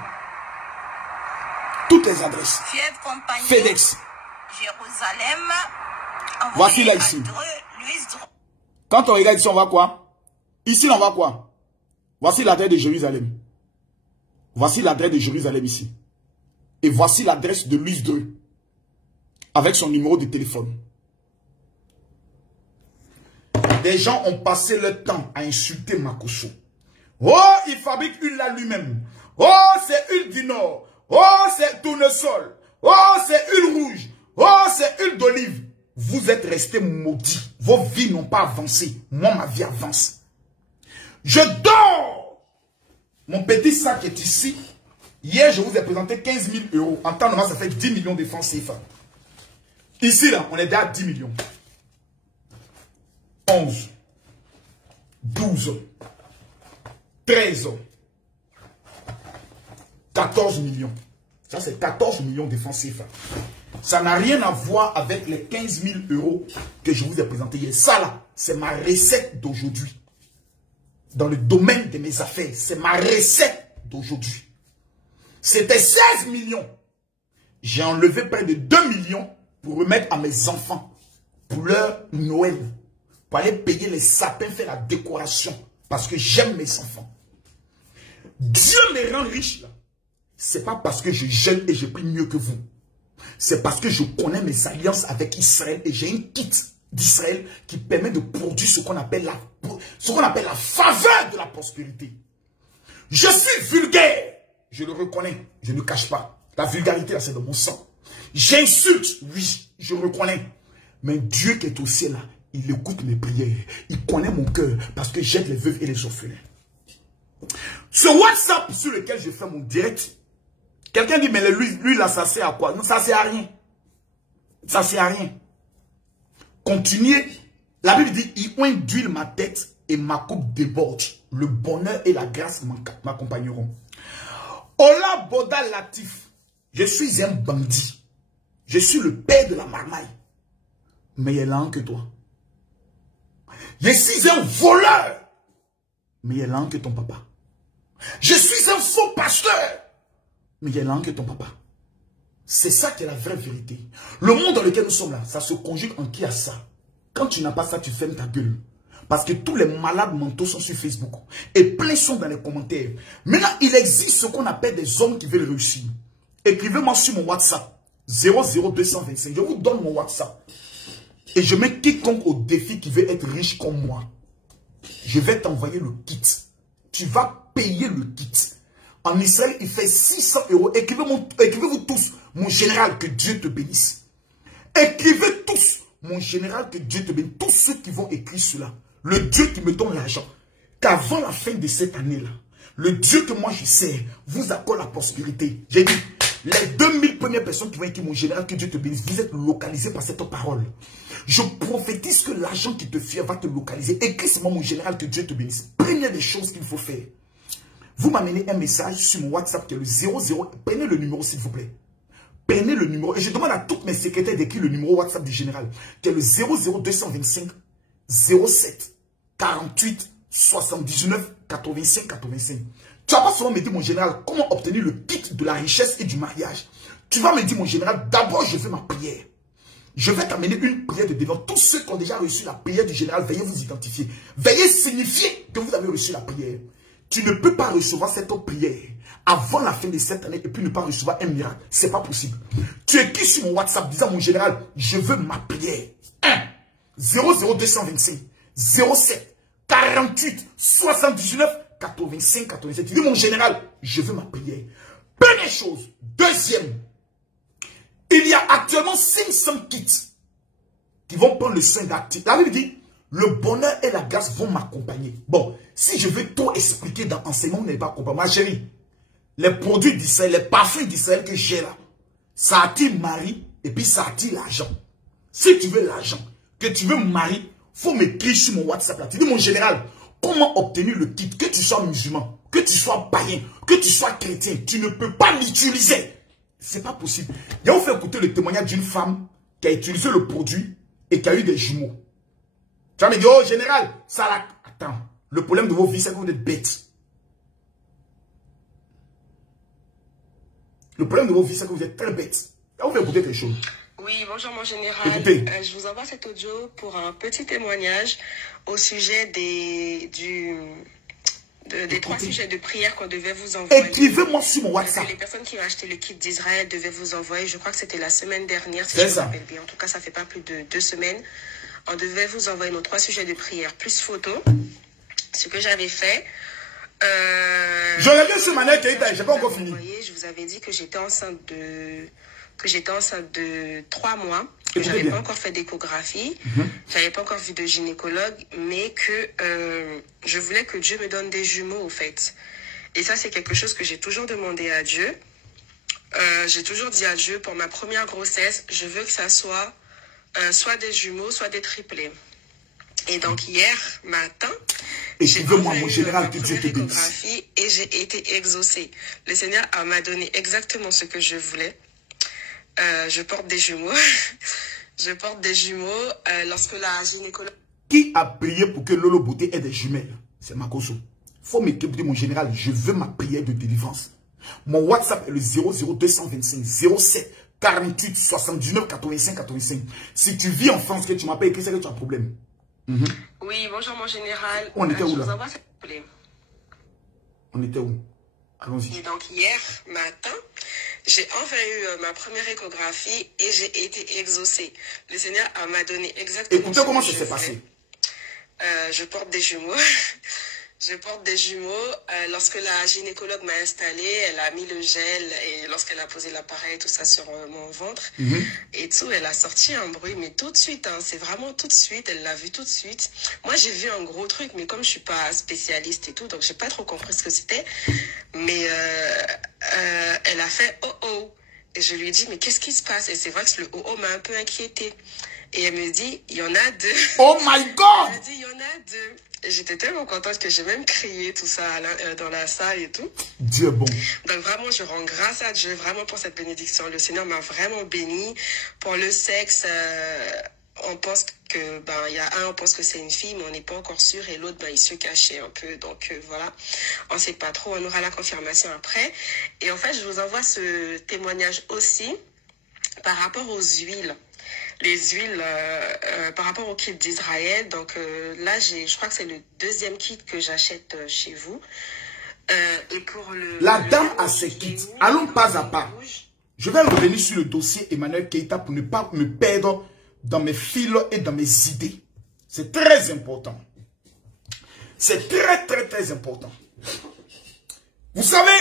Toutes les adresses. FedEx. Jérusalem. Voici là ici. Quand on regarde ici, on voit quoi? Ici, on voit quoi? Voici l'adresse de Jérusalem. Voici l'adresse de Jérusalem ici. Et voici l'adresse de Luce Dreux. Avec son numéro de téléphone. Des gens ont passé le temps à insulter Makosso. Oh, il fabrique une là lui-même. Oh, c'est huile du Nord. Oh, c'est tournesol. Oh, c'est huile rouge. Oh, c'est huile d'olive. Vous êtes restés maudits. Vos vies n'ont pas avancé. Moi, ma vie avance. Je dors. Mon petit sac est ici. Hier, je vous ai présenté 15 000 euros. En temps normal, ça fait 10 millions de francs CFA. Ici, là, on est déjà à 10 millions. 11, 12, 13, 14 millions. Ça, c'est 14 millions de francs CFA. Ça n'a rien à voir avec les 15 000 euros que je vous ai présentés hier. Ça, là, c'est ma recette d'aujourd'hui. Dans le domaine de mes affaires, c'est ma recette d'aujourd'hui. C'était 16 millions. J'ai enlevé près de 2 millions pour remettre à mes enfants pour leur Noël. Pour aller payer les sapins, faire la décoration. Parce que j'aime mes enfants. Dieu me rend riche là. C'est pas parce que je jeûne et je prie mieux que vous. C'est parce que je connais mes alliances avec Israël et j'ai un kit d'Israël qui permet de produire ce qu'on appelle la faveur de la prospérité. Je suis vulgaire. Je le reconnais. Je ne cache pas. La vulgarité, là, c'est dans mon sang. J'insulte, oui, je reconnais. Mais Dieu qui est au ciel, là, il écoute mes prières. Il connaît mon cœur parce que j'aide les veuves et les orphelins. Ce WhatsApp sur lequel je fais mon direct, quelqu'un dit, mais lui là, ça sert à quoi? Non, ça sert à rien. Ça sert à rien. continuez. La Bible dit, il oint d'huile ma tête et ma coupe déborde. Le bonheur et la grâce m'accompagneront. Ola Boda Latif, je suis un bandit. Je suis le père de la marmaille. Mais il est lent que toi. Je suis un voleur. Mais il est lent que ton papa. Je suis un faux pasteur. Mais il est lent que ton papa. C'est ça qui est la vraie vérité. Le monde dans lequel nous sommes là, ça se conjugue en qui a ça. Quand tu n'as pas ça, tu fermes ta gueule. Parce que tous les malades mentaux sont sur Facebook. Et plein sont dans les commentaires. Maintenant, il existe ce qu'on appelle des hommes qui veulent réussir. Écrivez-moi sur mon WhatsApp. 00225. Je vous donne mon WhatsApp. Et je mets quiconque au défi qui veut être riche comme moi. Je vais t'envoyer le kit. Tu vas payer le kit. En Israël, il fait 600 €. Écrivez-vous tous, mon général, que Dieu te bénisse. Écrivez tous, mon général, que Dieu te bénisse. Tous ceux qui vont écrire cela. Le Dieu qui me donne l'argent. Qu'avant la fin de cette année-là, le Dieu que moi je sers vous accorde la prospérité. J'ai dit, les 2000 premières personnes qui vont écrire mon général, que Dieu te bénisse, vous êtes localisés par cette parole. Je prophétise que l'argent qui te fait va te localiser. Écris seulement mon général, que Dieu te bénisse. Première des choses qu'il faut faire. Vous m'amenez un message sur mon WhatsApp qui est le 00. Prenez le numéro s'il vous plaît. Prenez le numéro. Et je demande à toutes mes secrétaires d'écrire le numéro WhatsApp du général. Qui est le 00225 07 48 79 85 85. Tu vas pas seulement me dire mon général comment obtenir le kit de la richesse et du mariage. Tu vas me dire mon général, d'abord je fais ma prière. Je vais t'amener une prière de délivrance. Tous ceux qui ont déjà reçu la prière du général, veuillez vous identifier. Veuillez signifier que vous avez reçu la prière. Tu ne peux pas recevoir cette prière avant la fin de cette année et puis ne pas recevoir un miracle. Ce n'est pas possible. Tu écris sur mon WhatsApp disant mon général, je veux ma prière. 1 00225 07 48 79 85 87. Tu dis mon général, je veux ma prière. Première chose. Deuxième. Il y a actuellement 500 kits qui vont prendre le soin d'actifs. La Bible dit, le bonheur et la grâce vont m'accompagner. Bon, si je veux tout expliquer dans l'enseignement, vous n'avez pas compris. Ma chérie, les produits d'Israël, les parfums d'Israël que j'ai là, ça attire mari et puis ça attire l'argent. Si tu veux l'argent, que tu veux mari, faut m'écrire sur mon WhatsApp là. Tu dis mon général, comment obtenir le kit? Que tu sois musulman, que tu sois païen, que tu sois chrétien, tu ne peux pas l'utiliser. C'est pas possible. Il a fait écouter le témoignage d'une femme qui a utilisé le produit et qui a eu des jumeaux. Tu vas me dire, oh général, ça là. Attends, le problème de vos vies, c'est que vous êtes bêtes. Le problème de vos vies, c'est que vous êtes très bêtes. Là, on fait écouter quelque chose. Oui, bonjour mon général. Écoutez. Je vous envoie cet audio pour un petit témoignage au sujet des 3 sujets de prière qu'on devait vous envoyer. Écrivez-moi sur mon WhatsApp. Les personnes qui ont acheté le kit d'Israël devaient vous envoyer, je crois que c'était la semaine dernière, si C'est je me ça. rappelle bien. En tout cas, ça fait pas plus de 2 semaines. On devait vous envoyer nos 3 sujets de prière, plus photos. Ce que j'avais fait. J'aurais bien ce manière qui j'ai pas encore fini. Je vous avais dit que j'étais enceinte de 3 mois, que Écoutez j'avais bien. pas encore fait d'échographie, j'avais pas encore vu de gynécologue, mais que je voulais que Dieu me donne des jumeaux au fait. Et ça, c'est quelque chose que j'ai toujours demandé à Dieu. J'ai toujours dit à Dieu, pour ma première grossesse, je veux que ça soit soit des jumeaux, soit des triplés. Et donc hier matin, j'ai Écrivez-moi enfin mon eu général, ma que Dieu première te bénisse. échographie et j'ai été exaucée. Le Seigneur m'a donné exactement ce que je voulais. Je porte des jumeaux. Je porte des jumeaux lorsque la gynécologue... Qui a prié pour que Lolo Beauté ait des jumelles? C'est Makoso. Faut m'écouter mon général, je veux ma prière de délivrance. Mon WhatsApp est le 00225 07 48 79 85 85. Si tu vis en France, que tu m'as pas écrit, c'est que tu as un problème. Oui, bonjour mon général. On était où, je là? vous envoie cette... On était où? Allons-y. Et donc hier matin, j'ai enfin eu ma première échographie et j'ai été exaucée. Le Seigneur m'a donné exactement Écoutez ce comment que ça je s'est voulais. passé. Je porte des jumeaux. Je porte des jumeaux. Lorsque la gynécologue m'a installée, elle a mis le gel et lorsqu'elle a posé l'appareil, tout ça sur mon ventre et tout, elle a sorti un bruit, mais tout de suite, hein, c'est vraiment tout de suite, elle l'a vu tout de suite. Moi, j'ai vu un gros truc, mais comme je suis pas spécialiste et tout, donc j'ai pas trop compris ce que c'était. Mais elle a fait « oh oh ». Et je lui ai dit « mais qu'est-ce qui se passe ?» Et c'est vrai que le « oh oh » m'a un peu inquiétée. Et elle me dit, il y en a 2. Oh my God! Elle me dit, il y en a 2. J'étais tellement contente que j'ai même crié tout ça dans la salle et tout. Dieu est bon. Donc vraiment, je rends grâce à Dieu vraiment pour cette bénédiction. Le Seigneur m'a vraiment béni. Pour le sexe, on pense que, il y a un, on pense que c'est une fille, mais on n'est pas encore sûr. Et l'autre, il se cachait un peu. Donc voilà, on ne sait pas trop. On aura la confirmation après. Et en fait, je vous envoie ce témoignage aussi par rapport aux huiles. Les huiles par rapport au kit d'Israël. Donc là, je crois que c'est le 2e kit que j'achète chez vous. Et pour la dame a ses kits. Allons pas à pas. Je vais revenir sur le dossier Emmanuel Keita pour ne pas me perdre dans mes fils et dans mes idées. C'est très important. C'est très, très, très important. Vous savez,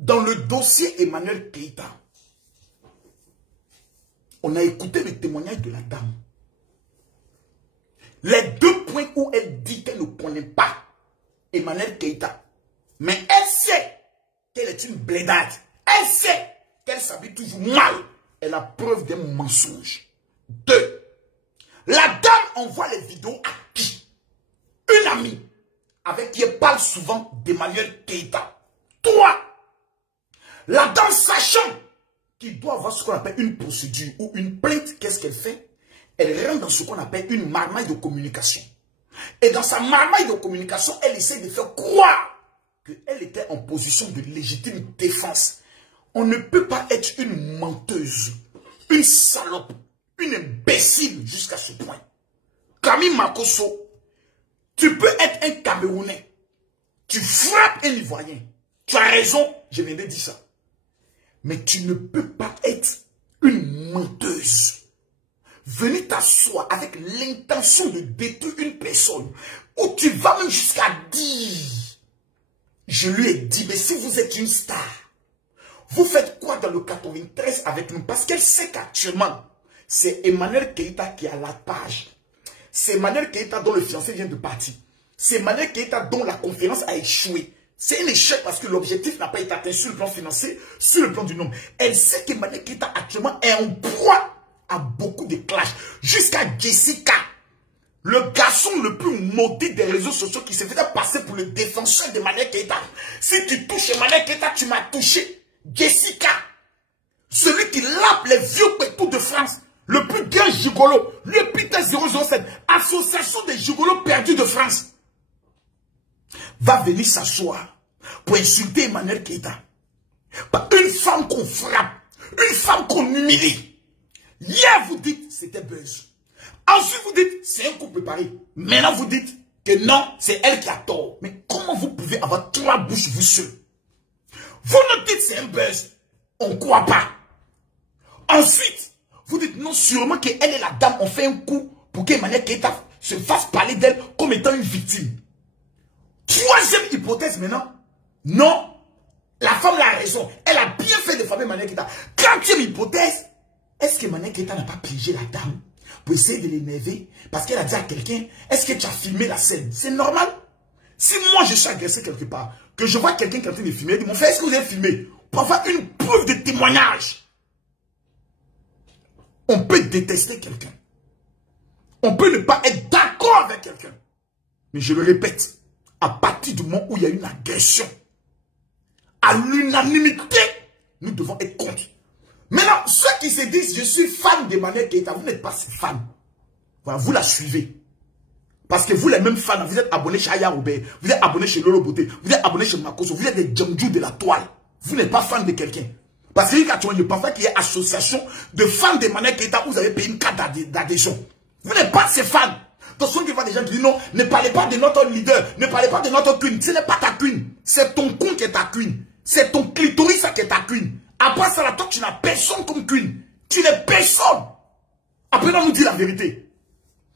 dans le dossier Emmanuel Keita, on a écouté le témoignage de la dame. Les 2 points où elle dit qu'elle ne connaît pas Emmanuel Keita. Mais elle sait qu'elle est une blédade. Elle sait qu'elle s'habille toujours mal. Elle a preuve d'un mensonge. 2. La dame envoie les vidéos à qui? Une amie avec qui elle parle souvent d'Emmanuel Keita. 3. La dame sachant qu'il doit avoir ce qu'on appelle une procédure ou une plainte, qu'est-ce qu'elle fait? Elle rentre dans ce qu'on appelle une marmaille de communication. Et dans sa marmaille de communication, elle essaie de faire croire qu'elle était en position de légitime défense. On ne peut pas être une menteuse, une salope, une imbécile jusqu'à ce point. Camille Makosso, tu peux être un Camerounais. Tu frappes un Ivoirien. Tu as raison, je viens de dire ça. Mais tu ne peux pas être une menteuse. Venez t'asseoir avec l'intention de détruire une personne. Ou tu vas même jusqu'à dire. Je lui ai dit, mais si vous êtes une star, vous faites quoi dans le 93 avec nous? Parce qu'elle sait qu'actuellement, c'est Emmanuel Keita qui a la page. C'est Emmanuel Keita dont le fiancé vient de partir. C'est Emmanuel Keita dont la conférence a échoué. C'est un échec parce que l'objectif n'a pas été atteint sur le plan financier, sur le plan du nombre. Elle sait qu'Emmanuel Keita actuellement est en proie à beaucoup de clashs. Jusqu'à Jessica, le garçon le plus maudit des réseaux sociaux qui se faisait passer pour le défenseur d'Emmanuel Keita. Si tu touches Emmanuel Keita, tu m'as touché. Jessica, celui qui lappe les vieux pétous de France, le plus grand gigolo, le Peter 007, association des gigolos perdus de France, va venir s'asseoir pour insulter Emmanuel Keita. Une femme qu'on frappe, une femme qu'on humilie. Hier, vous dites, c'était buzz. Ensuite, vous dites, c'est un coup préparé. Maintenant, vous dites que non, c'est elle qui a tort. Mais comment vous pouvez avoir 3 bouches, vous seul? Vous nous dites, c'est un buzz. On ne croit pas. Ensuite, vous dites, non, sûrement qu'elle est la dame. On fait un coup pour qu'Emmanuel Keita se fasse parler d'elle comme étant une victime. 3e hypothèse maintenant. Non, la femme a raison. Elle a bien fait de famille Emmanuel Keita. 4e hypothèse. Est-ce qu'Emmanuel Keita n'a pas piégé la dame pour essayer de l'énerver parce qu'elle a dit à quelqu'un, est-ce que tu as filmé la scène? C'est normal. Si moi je suis agressé quelque part, que je vois quelqu'un qui est en train de filmer, il dit, mon frère, est-ce que vous avez filmé? Pour avoir une preuve de témoignage. On peut détester quelqu'un. On peut ne pas être d'accord avec quelqu'un. Mais je le répète, à partir du moment où il y a une agression, à l'unanimité, nous devons être contre. Maintenant, ceux qui se disent, je suis fan d'Emmanuel Keita, vous n'êtes pas ses fans. Voilà, vous la suivez. Parce que vous, les mêmes fans, vous êtes abonnés chez Aya Robert, vous êtes abonnés chez Lolo Beauté, vous êtes abonnés chez Makoso, vous êtes des Djamdjou de la toile. Vous n'êtes pas fan de quelqu'un. Parce qu'il y a qu'il y ait association de fans d'Emmanuel Keita où vous avez payé une carte d'adhésion. Vous n'êtes pas ses fans. Attention, il y a des gens qui disent non, ne parlez pas de notre leader, ne parlez pas de notre queen. Ce n'est pas ta queen. C'est ton con qui est ta queen. C'est ton clitoris qui est ta queen. Après ça, là, toi, tu n'as personne comme queen. Tu n'es personne. Après, on nous dit la vérité.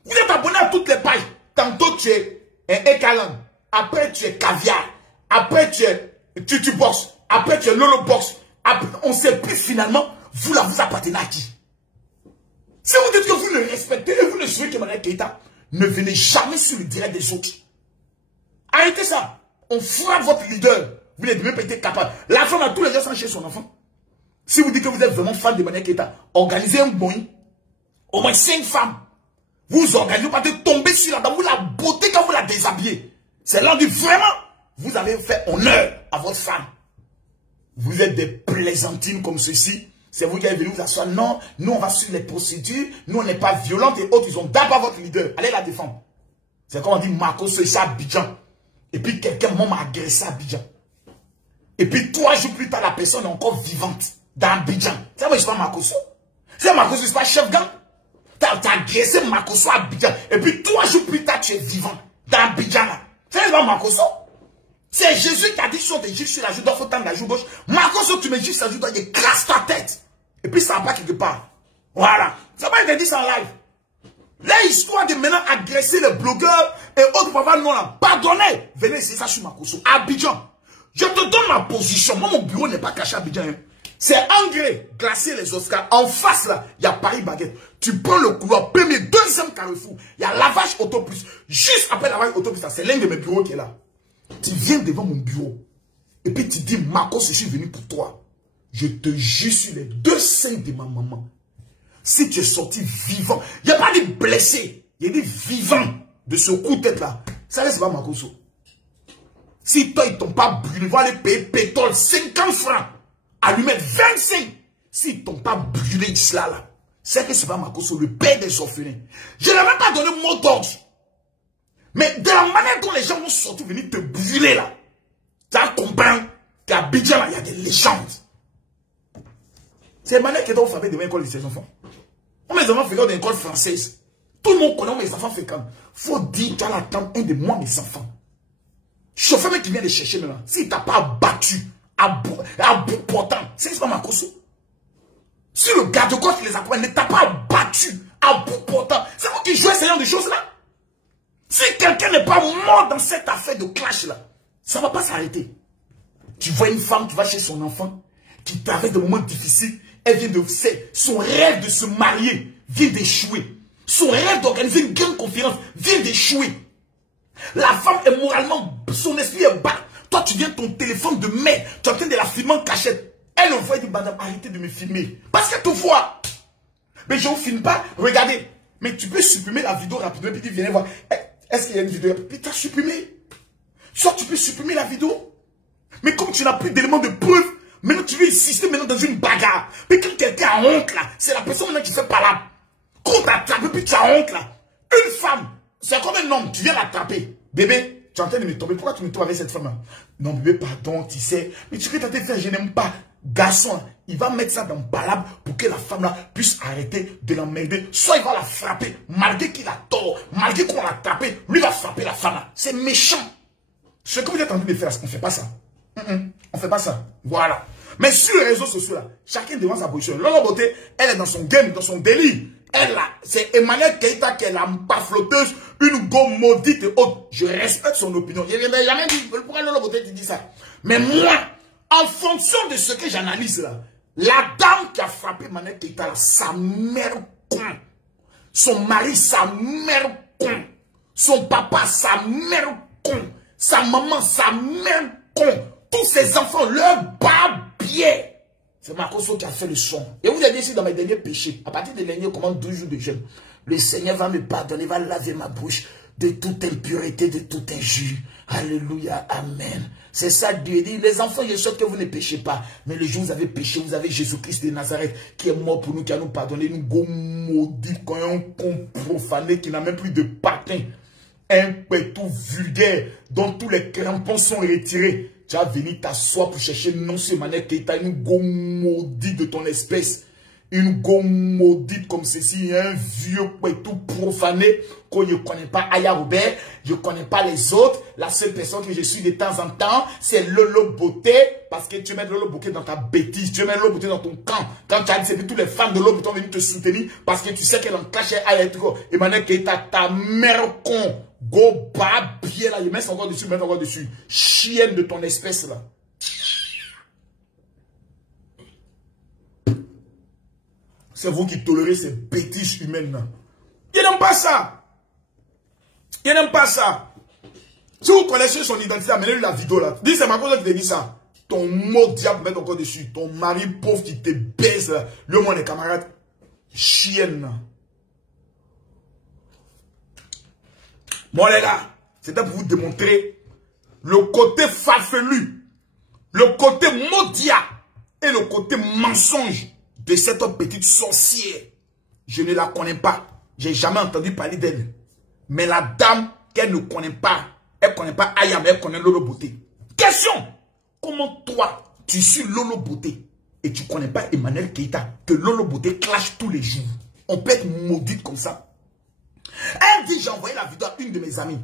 Vous êtes abonné à toutes les pages. Tantôt, tu es un Ekalan. Après, tu es Caviar. Après, tu es Tutubox. Après, tu es Lolo Box. Après, on ne sait plus finalement, vous là, vous appartenez à qui. Si vous dites que vous le respectez et vous ne suivez que Emmanuel Keita, ne venez jamais sur le direct des autres. Arrêtez ça. On frappe votre leader. Vous n'êtes même pas été capable. La femme a tous les gens chez son enfant. Si vous dites que vous êtes vraiment fan d'Emmanuel Keita, organisez un boing. Au moins 5 femmes. Vous organisez pas de tomber sur la dame, vous la beauté quand vous la déshabillez. C'est là où vraiment, vous avez fait honneur à votre femme. Vous êtes des plaisantines comme ceci. C'est vous qui avez venu vous asseoir. Non, nous on va suivre les procédures. Nous on n'est pas violentes et autres. Ils ont d'abord votre leader. Allez la défendre. C'est comme on dit Marco, c'est ça Abidjan. Et puis quelqu'un m'a agressé à Abidjan. Et puis 3 jours plus tard, la personne est encore vivante dans Abidjan. C'est moi, je ne suis pas Makoso. C'est Makoso, je ne suis pas chef gang. Tu as agressé Makoso à Abidjan. Et puis 3 jours plus tard, tu es vivant dans Abidjan. C'est pas Makoso. C'est Jésus qui a dit sur des gifs sur la joue droite, il faut tendre la joue gauche. Makoso, tu me gifles sur la joue droite, il écrase ta tête. Et puis ça va pas quelque part. Voilà. Ça va être dit ça en live. L'histoire de maintenant agresser les blogueurs et autres papas non là. Pardonnez. Venez ici, ça sur Makoso. Abidjan. Je te donne ma position. Moi, mon bureau n'est pas caché à Abidjan. Hein. C'est Engrais, glacier les Oscars. En face, là, il y a Paris Baguette. Tu prends le couloir, premier, deuxième carrefour. Il y a lavage auto plus. Juste après lavage auto plus, c'est l'un de mes bureaux qui est là. Tu viens devant mon bureau. Et puis tu dis, Marco, je suis venu pour toi. Je te jure sur les 2 seins de ma maman. Si tu es sorti vivant, il n'y a pas de blessé. Il y a des vivants de ce coup de tête là. Ça c'est pas Marco. Si toi, ils t'ont pas brûlé, ils vont aller payer pétrole 50 francs. Allumer 25. S'ils t'ont pas brûlé cela là, c'est que c'est pas Makoso, le père des orphelins. Je n'ai même pas donné mot d'ordre. Mais de la manière dont les gens vont sortir venir te brûler là, tu vas comprendre qu'à Abidjan là, il y a des légendes. C'est la manière que tu as fait de l'école de ces enfants. On mes enfants fréquentent dans l'école française. Tout le monde connaît mes enfants fréquentent. Faut dire qu'à l'attente un de moi, mes enfants. Chauffeur qui vient les chercher maintenant, s'il t'a pas battu à bout portant, c'est pas Makoso. Si le garde-côte qui les accompagne ne t'a pas battu à bout portant, c'est vous qui jouez ce genre de choses là. Si quelqu'un n'est pas mort dans cette affaire de clash là, ça ne va pas s'arrêter. Tu vois une femme qui va chez son enfant, qui traverse des moments difficiles, elle vient de faire son rêve de se marier, vient d'échouer. Son rêve d'organiser une grande conférence vient d'échouer. La femme est moralement, son esprit est bas. Toi, tu viens ton téléphone de merde, tu es en train de la filmer en cachette. Elle envoie et dit, madame, arrêtez de me filmer. Parce qu'elle te voit. Mais je ne vous filme pas. Regardez. Mais tu peux supprimer la vidéo rapidement. Et puis tu viens voir. Est-ce qu'il y a une vidéo? Puis tu as supprimé. Soit tu peux supprimer la vidéo. Mais comme tu n'as plus d'éléments de preuve, maintenant tu veux insister maintenant dans une bagarre. Mais quand quelqu'un a honte là, c'est la personne maintenant qui fait pas là. Quand tu attrapes, puis tu as honte là. Une femme, c'est comme un homme, tu viens l'attraper. Bébé, tu es en train de me tomber. Pourquoi tu me tombes avec cette femme-là? Non, bébé, pardon, tu sais. Mais tu peux t'en faire, je n'aime pas. Garçon, il va mettre ça dans balade pour que la femme-là puisse arrêter de l'emmerder. Soit il va la frapper, malgré qu'il a tort, malgré qu'on l'a tapé, lui va frapper la femme-là. C'est méchant. Ce que vous êtes en train de faire, on ne fait pas ça. On ne fait pas ça. Voilà. Mais sur les réseaux sociaux, là, chacun devant sa position. Lolo Beauté, elle est dans son game, dans son délire. Elle là, c'est Emmanuel Keita qui est la flotteuse, une gomme maudite et autre. Je respecte son opinion. Je n'ai jamais dit, pourquoi Lolo Beauté dit ça? Mais moi, en fonction de ce que j'analyse là, la dame qui a frappé Emmanuel Keita là, sa mère con. Son mari, sa mère con. Son papa, sa mère con. Sa maman, sa mère con. Tous ses enfants, leur barbier. C'est Makoso qui a fait le son. Et vous avez dit ici dans mes derniers péchés, à partir de l'année, comment 12 jours de jeûne, le Seigneur va me pardonner, va laver ma bouche de toute impureté, de toute injure. Alléluia, amen. C'est ça Dieu dit, les enfants, je sais que vous ne péchez pas, mais le jour où vous avez péché, vous avez Jésus-Christ de Nazareth qui est mort pour nous, qui a nous pardonné, nous go maudit, quand un con profané qui n'a même plus de patin, un pétou vulgaire dont tous les crampons sont retirés. Tu vas venir t'asseoir pour chercher non ce manette qui est une gomme maudite de ton espèce. Une gomme maudite comme ceci, un vieux tout profané qu'on ne connaît pas Aya Robert, je ne connais pas les autres. La seule personne que je suis de temps en temps, c'est Lolo Beauté, parce que tu mets Lolo Beauté dans ta bêtise, tu mets Lolo Beauté dans ton camp. Quand tu as dit, c'est tous les fans de Lolo Beauté sont venus te soutenir, parce que tu sais qu'elle en cache Aya Etro. Et maintenant que ta mère con, go bas bien là, il met encore dessus, met encore dessus. Chienne de ton espèce là. C'est vous qui tolérez ces bêtises humaines là. Il n'aime pas ça. Il n'aime pas ça. Si vous connaissez son identité, amenez-lui la vidéo là. Dis, c'est ma cause qui te dit ça. Ton mot diable met encore dessus. Ton mari pauvre qui te baise là. Le moins des camarades. Chienne là. Bon les gars, c'était pour vous démontrer le côté farfelu, le côté maudit et le côté mensonge de cette petite sorcière. Je ne la connais pas. J'ai jamais entendu parler d'elle. Mais la dame qu'elle ne connaît pas, elle ne connaît pas Aya, mais elle connaît Lolo Beauté. Question! Comment toi, tu suis Lolo Beauté et tu ne connais pas Emmanuel Keita, que Lolo Beauté clash tous les jours? On peut être maudite comme ça. Elle dit, j'ai envoyé la vidéo à une de mes amies.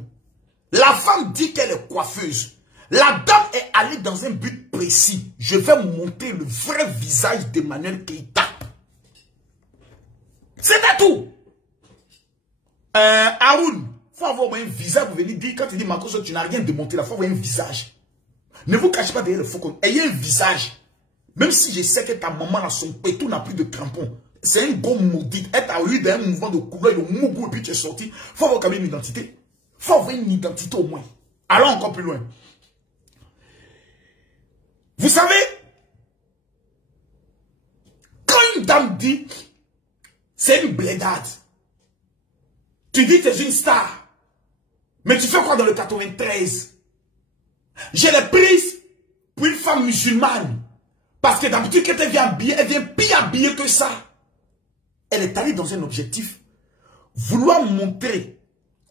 La femme dit qu'elle est coiffeuse. La dame est allée dans un but précis. Je vais montrer le vrai visage d'Emmanuel Keita. C'était tout. Haroun, il faut avoir un visage pour venir dire, quand tu dis Makoso, tu n'as rien démonté là, il faut avoir un visage. Ne vous cachez pas derrière le faucon. Ayez un visage. Même si je sais que ta maman a son pétou n'a plus de crampons. C'est un gros maudit. Elle t'a eu d'un mouvement de couleur, le mougou, et puis tu es sorti. Il faut avoir quand même une identité. Il faut avoir une identité au moins. Allons encore plus loin. Vous savez, quand une dame dit, c'est une blédade. Tu dis que tu es une star. Mais tu fais quoi dans le 93? Je l'ai prise pour une femme musulmane. Parce que d'habitude, quand elle vient habiller, elle vient pire habillée que ça. Elle est allée dans un objectif. Vouloir montrer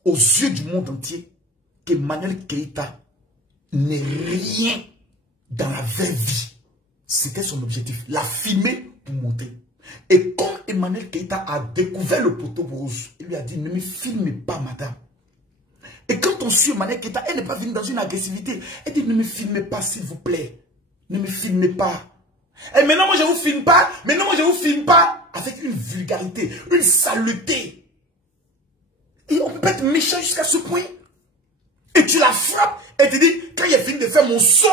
aux yeux du monde entier qu'Emmanuel Keita n'est rien dans la vraie vie. C'était son objectif. La filmer pour monter. Et quand Emmanuel Keita a découvert le poteau rose, il lui a dit, ne me filmez pas, madame. Et quand on suit Emmanuel Keita, elle n'est pas venue dans une agressivité. Elle dit, ne me filmez pas, s'il vous plaît. Ne me filmez pas. Et maintenant, moi, je ne vous filme pas. Maintenant, moi, je ne vous filme pas. Avec une vulgarité, une saleté. Et on peut être méchant jusqu'à ce point. Et tu la frappes. Et tu dis, quand il a fini de faire mon son.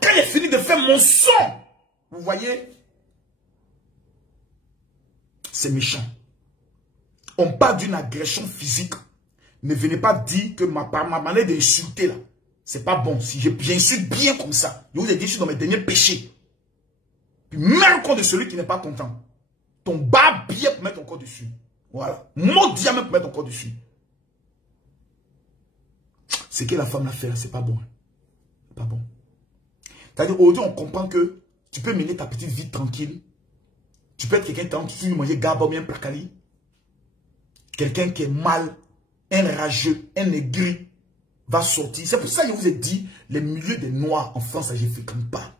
Quand il a fini de faire mon son. Vous voyez? C'est méchant. On parle d'une agression physique. Ne venez pas dire que ma manière d'insulter là, c'est pas bon. Si j'insulte bien comme ça, je vous ai dit, je suis dans mes derniers péchés. Puis même compte de celui qui n'est pas content. Ton bas bien pour mettre ton corps dessus. Voilà. Maudit même pour mettre ton corps dessus. Ce que la femme l'a fait là, c'est pas bon. C'est pas bon. C'est-à-dire, aujourd'hui, on comprend que tu peux mener ta petite vie tranquille. Tu peux être quelqu'un qui veut manger gaba ou bien placali. Quelqu'un qui est mal, un rageux, un aigri, va sortir. C'est pour ça que je vous ai dit, les milieux des noirs en France, je ne fréquente pas.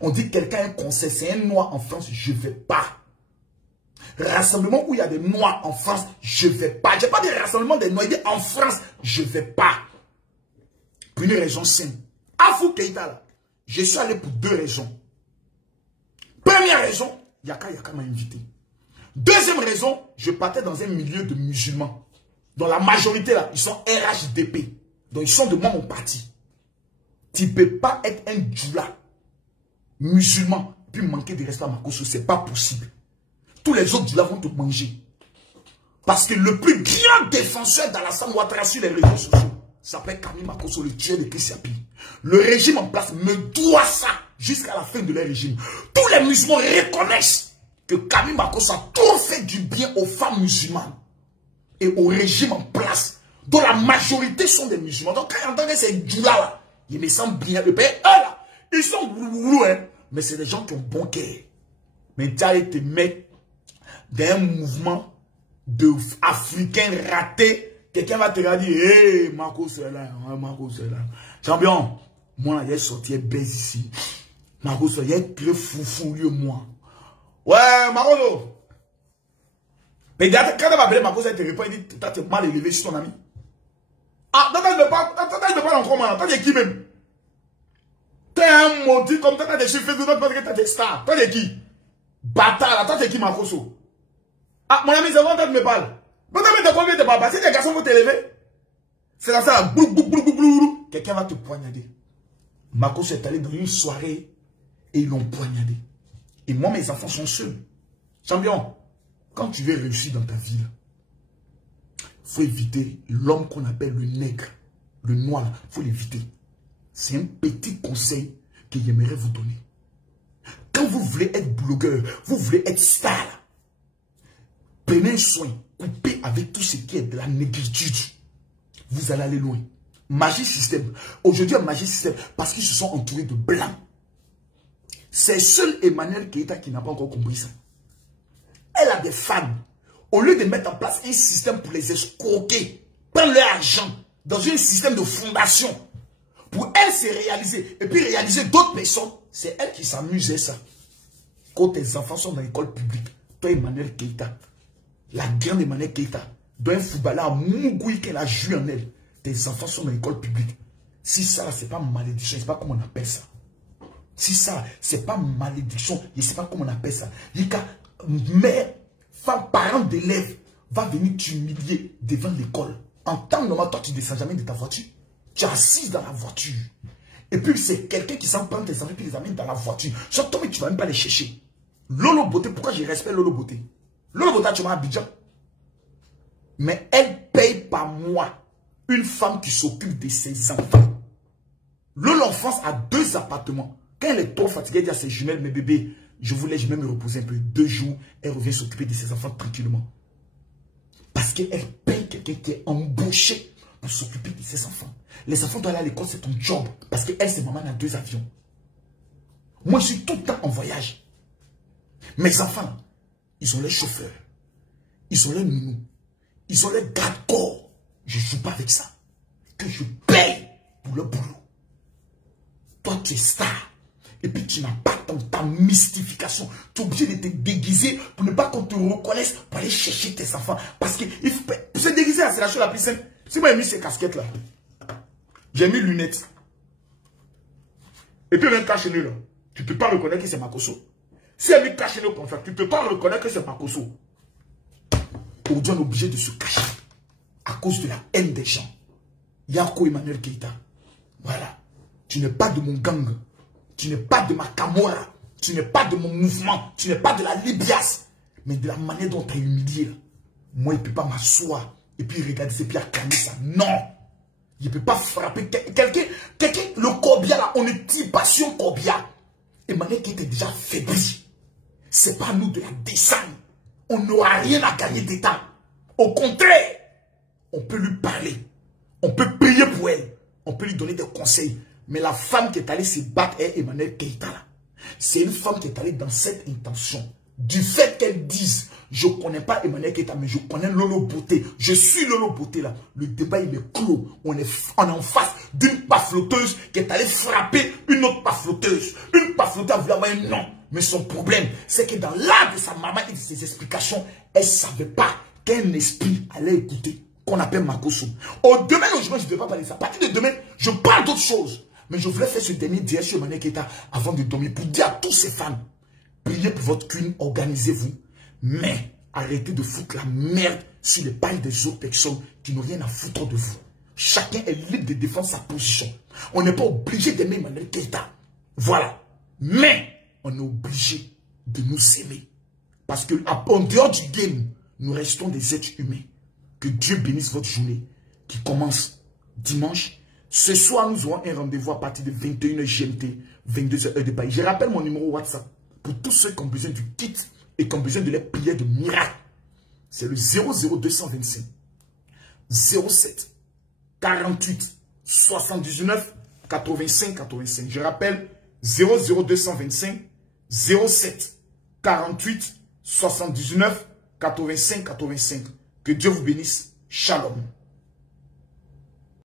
On dit que quelqu'un a un conseil, c'est un noir en France, je ne vais pas. Rassemblement où il y a des noirs en France, je ne vais pas. Je n'ai pas dit rassemblement des noirs, il dit en France, je ne vais pas. Pour une raison simple. Afou Keita, là, je suis allé pour 2 raisons. Première raison, Yaka m'a invité. Deuxième raison, je partais dans un milieu de musulmans. Dont la majorité là, ils sont RHDP. Donc ils sont de mon parti. Tu ne peux pas être un djoula musulman puis manquer de respect à Makoso. Ce n'est pas possible. Tous les autres djoulas vont te manger. Parce que le plus grand défenseur d'Alassane Ouattara sur les réseaux sociaux s'appelle Kami Makoso, le tueur de Kissiapi. Le régime en place me doit ça jusqu'à la fin de leur régime. Tous les musulmans reconnaissent que Kami Makoso a trop fait du bien aux femmes musulmanes et au régime en place, dont la majorité sont des musulmans. Donc quand j'entends ces djoulas là, ils me sentent bien. Le pays, là, ils sont boulou, hein, mais c'est des gens qui ont bon cœur. Mais tu allais te mettre dans un mouvement d'Africains ratés. Quelqu'un va te regarder, hé, Makoso est là, Makoso est là. Champion, moi, j'ai sorti un baise ici. Makoso, il est très foufou, lui, moi. Ouais, Makoso. Mais quand elle va appeler Makoso, elle te répond, il dit, t'as mal élevé sur ton ami. Ah, t'as je me parle encore, man. T'as de qui même? T'es un maudit comme t'as des chiffres de notre parce que t'as des stars. T'as de qui? Bâtard, là, t'as de qui, Makoso? Ah, mon ami, c'est bon, t'as me parle. Non, mais t'as combien de papa? Si les garçons vont t'élever, c'est dans ça, quelqu'un va te poignarder. Makoso est allé dans une soirée et ils l'ont poignardé. Et moi, mes enfants sont seuls. Champion, quand tu veux réussir dans ta vie, il faut éviter l'homme qu'on appelle le nègre, le noir, il faut l'éviter. C'est un petit conseil que j'aimerais vous donner. Quand vous voulez être blogueur, vous voulez être star, Prenez soin. Coupez avec tout ce qui est de la négritude. Vous allez aller loin. Magie système. Aujourd'hui, magie système, parce qu'ils se sont entourés de blancs. C'est seul Emmanuel Keïta qui n'a pas encore compris ça. Elle a des femmes. Au lieu de mettre en place un système pour les escroquer, prendre leur argent dans un système de fondation, pour elle se réaliser et puis réaliser d'autres personnes, c'est elle qui s'amusait ça. Quand tes enfants sont dans l'école publique, toi Emmanuel Keïta, la grande Emmanuel Keïta, dans un footballeur à Mougoui qu'elle a joué en elle, tes enfants sont dans l'école publique. Si ça, c'est pas malédiction, je ne sais pas comment on appelle ça. Si ça, c'est pas malédiction, je ne sais pas comment on appelle ça. Yika, mère, femme, parent d'élève, va venir t'humilier devant l'école. En temps normal, toi, tu ne descends jamais de ta voiture. Tu es assise dans la voiture. Et puis, c'est quelqu'un qui s'en prend tes enfants et les amène dans la voiture. Surtout, mais tu ne vas même pas les chercher. Lolo Beauté, pourquoi je respecte Lolo Beauté? Lolo Beauté, tu m'as Abidjan. Mais elle paye par mois une femme qui s'occupe de ses enfants. Lolo Enfance a 2 appartements. Quand elle est trop fatiguée, elle dit à ses jumelles, mes bébés, je vous laisse, je vais me reposer un peu. 2 jours, elle revient s'occuper de ses enfants tranquillement. Parce qu'elle paye quelqu'un qui est embauché pour s'occuper de ses enfants. Les enfants doivent aller à l'école, c'est ton job. Parce qu'elle, c'est maman dans 2 avions. Moi, je suis tout le temps en voyage. Mes enfants, ils ont les chauffeurs. Ils ont les nounous. Ils ont les garde-corps. Je ne joue pas avec ça. Que je paye pour le boulot. Toi, tu es star. Et puis, tu n'as pas ta mystification. Tu es obligé de te déguiser pour ne pas qu'on te reconnaisse pour aller chercher tes enfants. Parce que pour se déguiser, c'est la chose la plus simple. Si moi, j'ai mis ces casquettes-là, j'ai mis lunettes. Et puis, il y a un cache-nez là. Tu ne peux pas reconnaître que c'est Makosso. Si elle met cache-nez au contraire, tu ne peux pas reconnaître que c'est Makosso. Aujourd'hui, on est obligé de se cacher. À cause de la haine des gens. Yako Emmanuel Keïta. Voilà. Tu n'es pas de mon gang. Tu n'es pas de ma Camorra. Tu n'es pas de mon mouvement. Tu n'es pas de la Libias. Mais de la manière dont tu es humilié. Là. Moi, il ne peut pas m'asseoir. Et puis regarder ses pieds acclamer ça. Non. Il ne peut pas frapper quelqu'un. Le Kobia là, on est type passion Kobia. Emmanuel qui était déjà faibli. C'est pas nous de la descendre. On n'aura rien à gagner d'État. Au contraire, on peut lui parler. On peut prier pour elle. On peut lui donner des conseils. Mais la femme qui est allée se battre est Emmanuel Keïta. C'est une femme qui est allée dans cette intention. Du fait qu'elle dise, je ne connais pas Emmanuel Keïta, mais je connais Lolo Beauté. Je suis Lolo Beauté là. Le débat il est clos. On est en face d'une pafloteuse qui est allée frapper une autre pafloteuse. Une pafloteuse a voulu avoir un nom. Mais son problème, c'est que dans l'art de sa maman et de ses explications, elle ne savait pas qu'un esprit allait écouter, qu'on appelle Makosso. Demain, je ne vais pas parler de ça. À partir de demain, je parle d'autres choses. Mais je voulais faire ce dernier direct sur Emmanuel Keïta avant de dormir pour dire à tous ces femmes, priez pour votre queen, organisez-vous. Mais arrêtez de foutre la merde sur les pailles des autres personnes qui n'ont rien à foutre de vous. Chacun est libre de défendre sa position. On n'est pas obligé d'aimer Emmanuel Keïta. Voilà. Mais on est obligé de nous aimer. Parce que en dehors du game, nous restons des êtres humains. Que Dieu bénisse votre journée qui commence dimanche. Ce soir, nous aurons un rendez-vous à partir de 21h GMT, 22h de Paris. Je rappelle mon numéro WhatsApp pour tous ceux qui ont besoin du kit et qui ont besoin de les prières de miracle. C'est le 00225 07 48 79 85 85. Je rappelle 00225 07 48 79 85 85. Que Dieu vous bénisse. Shalom.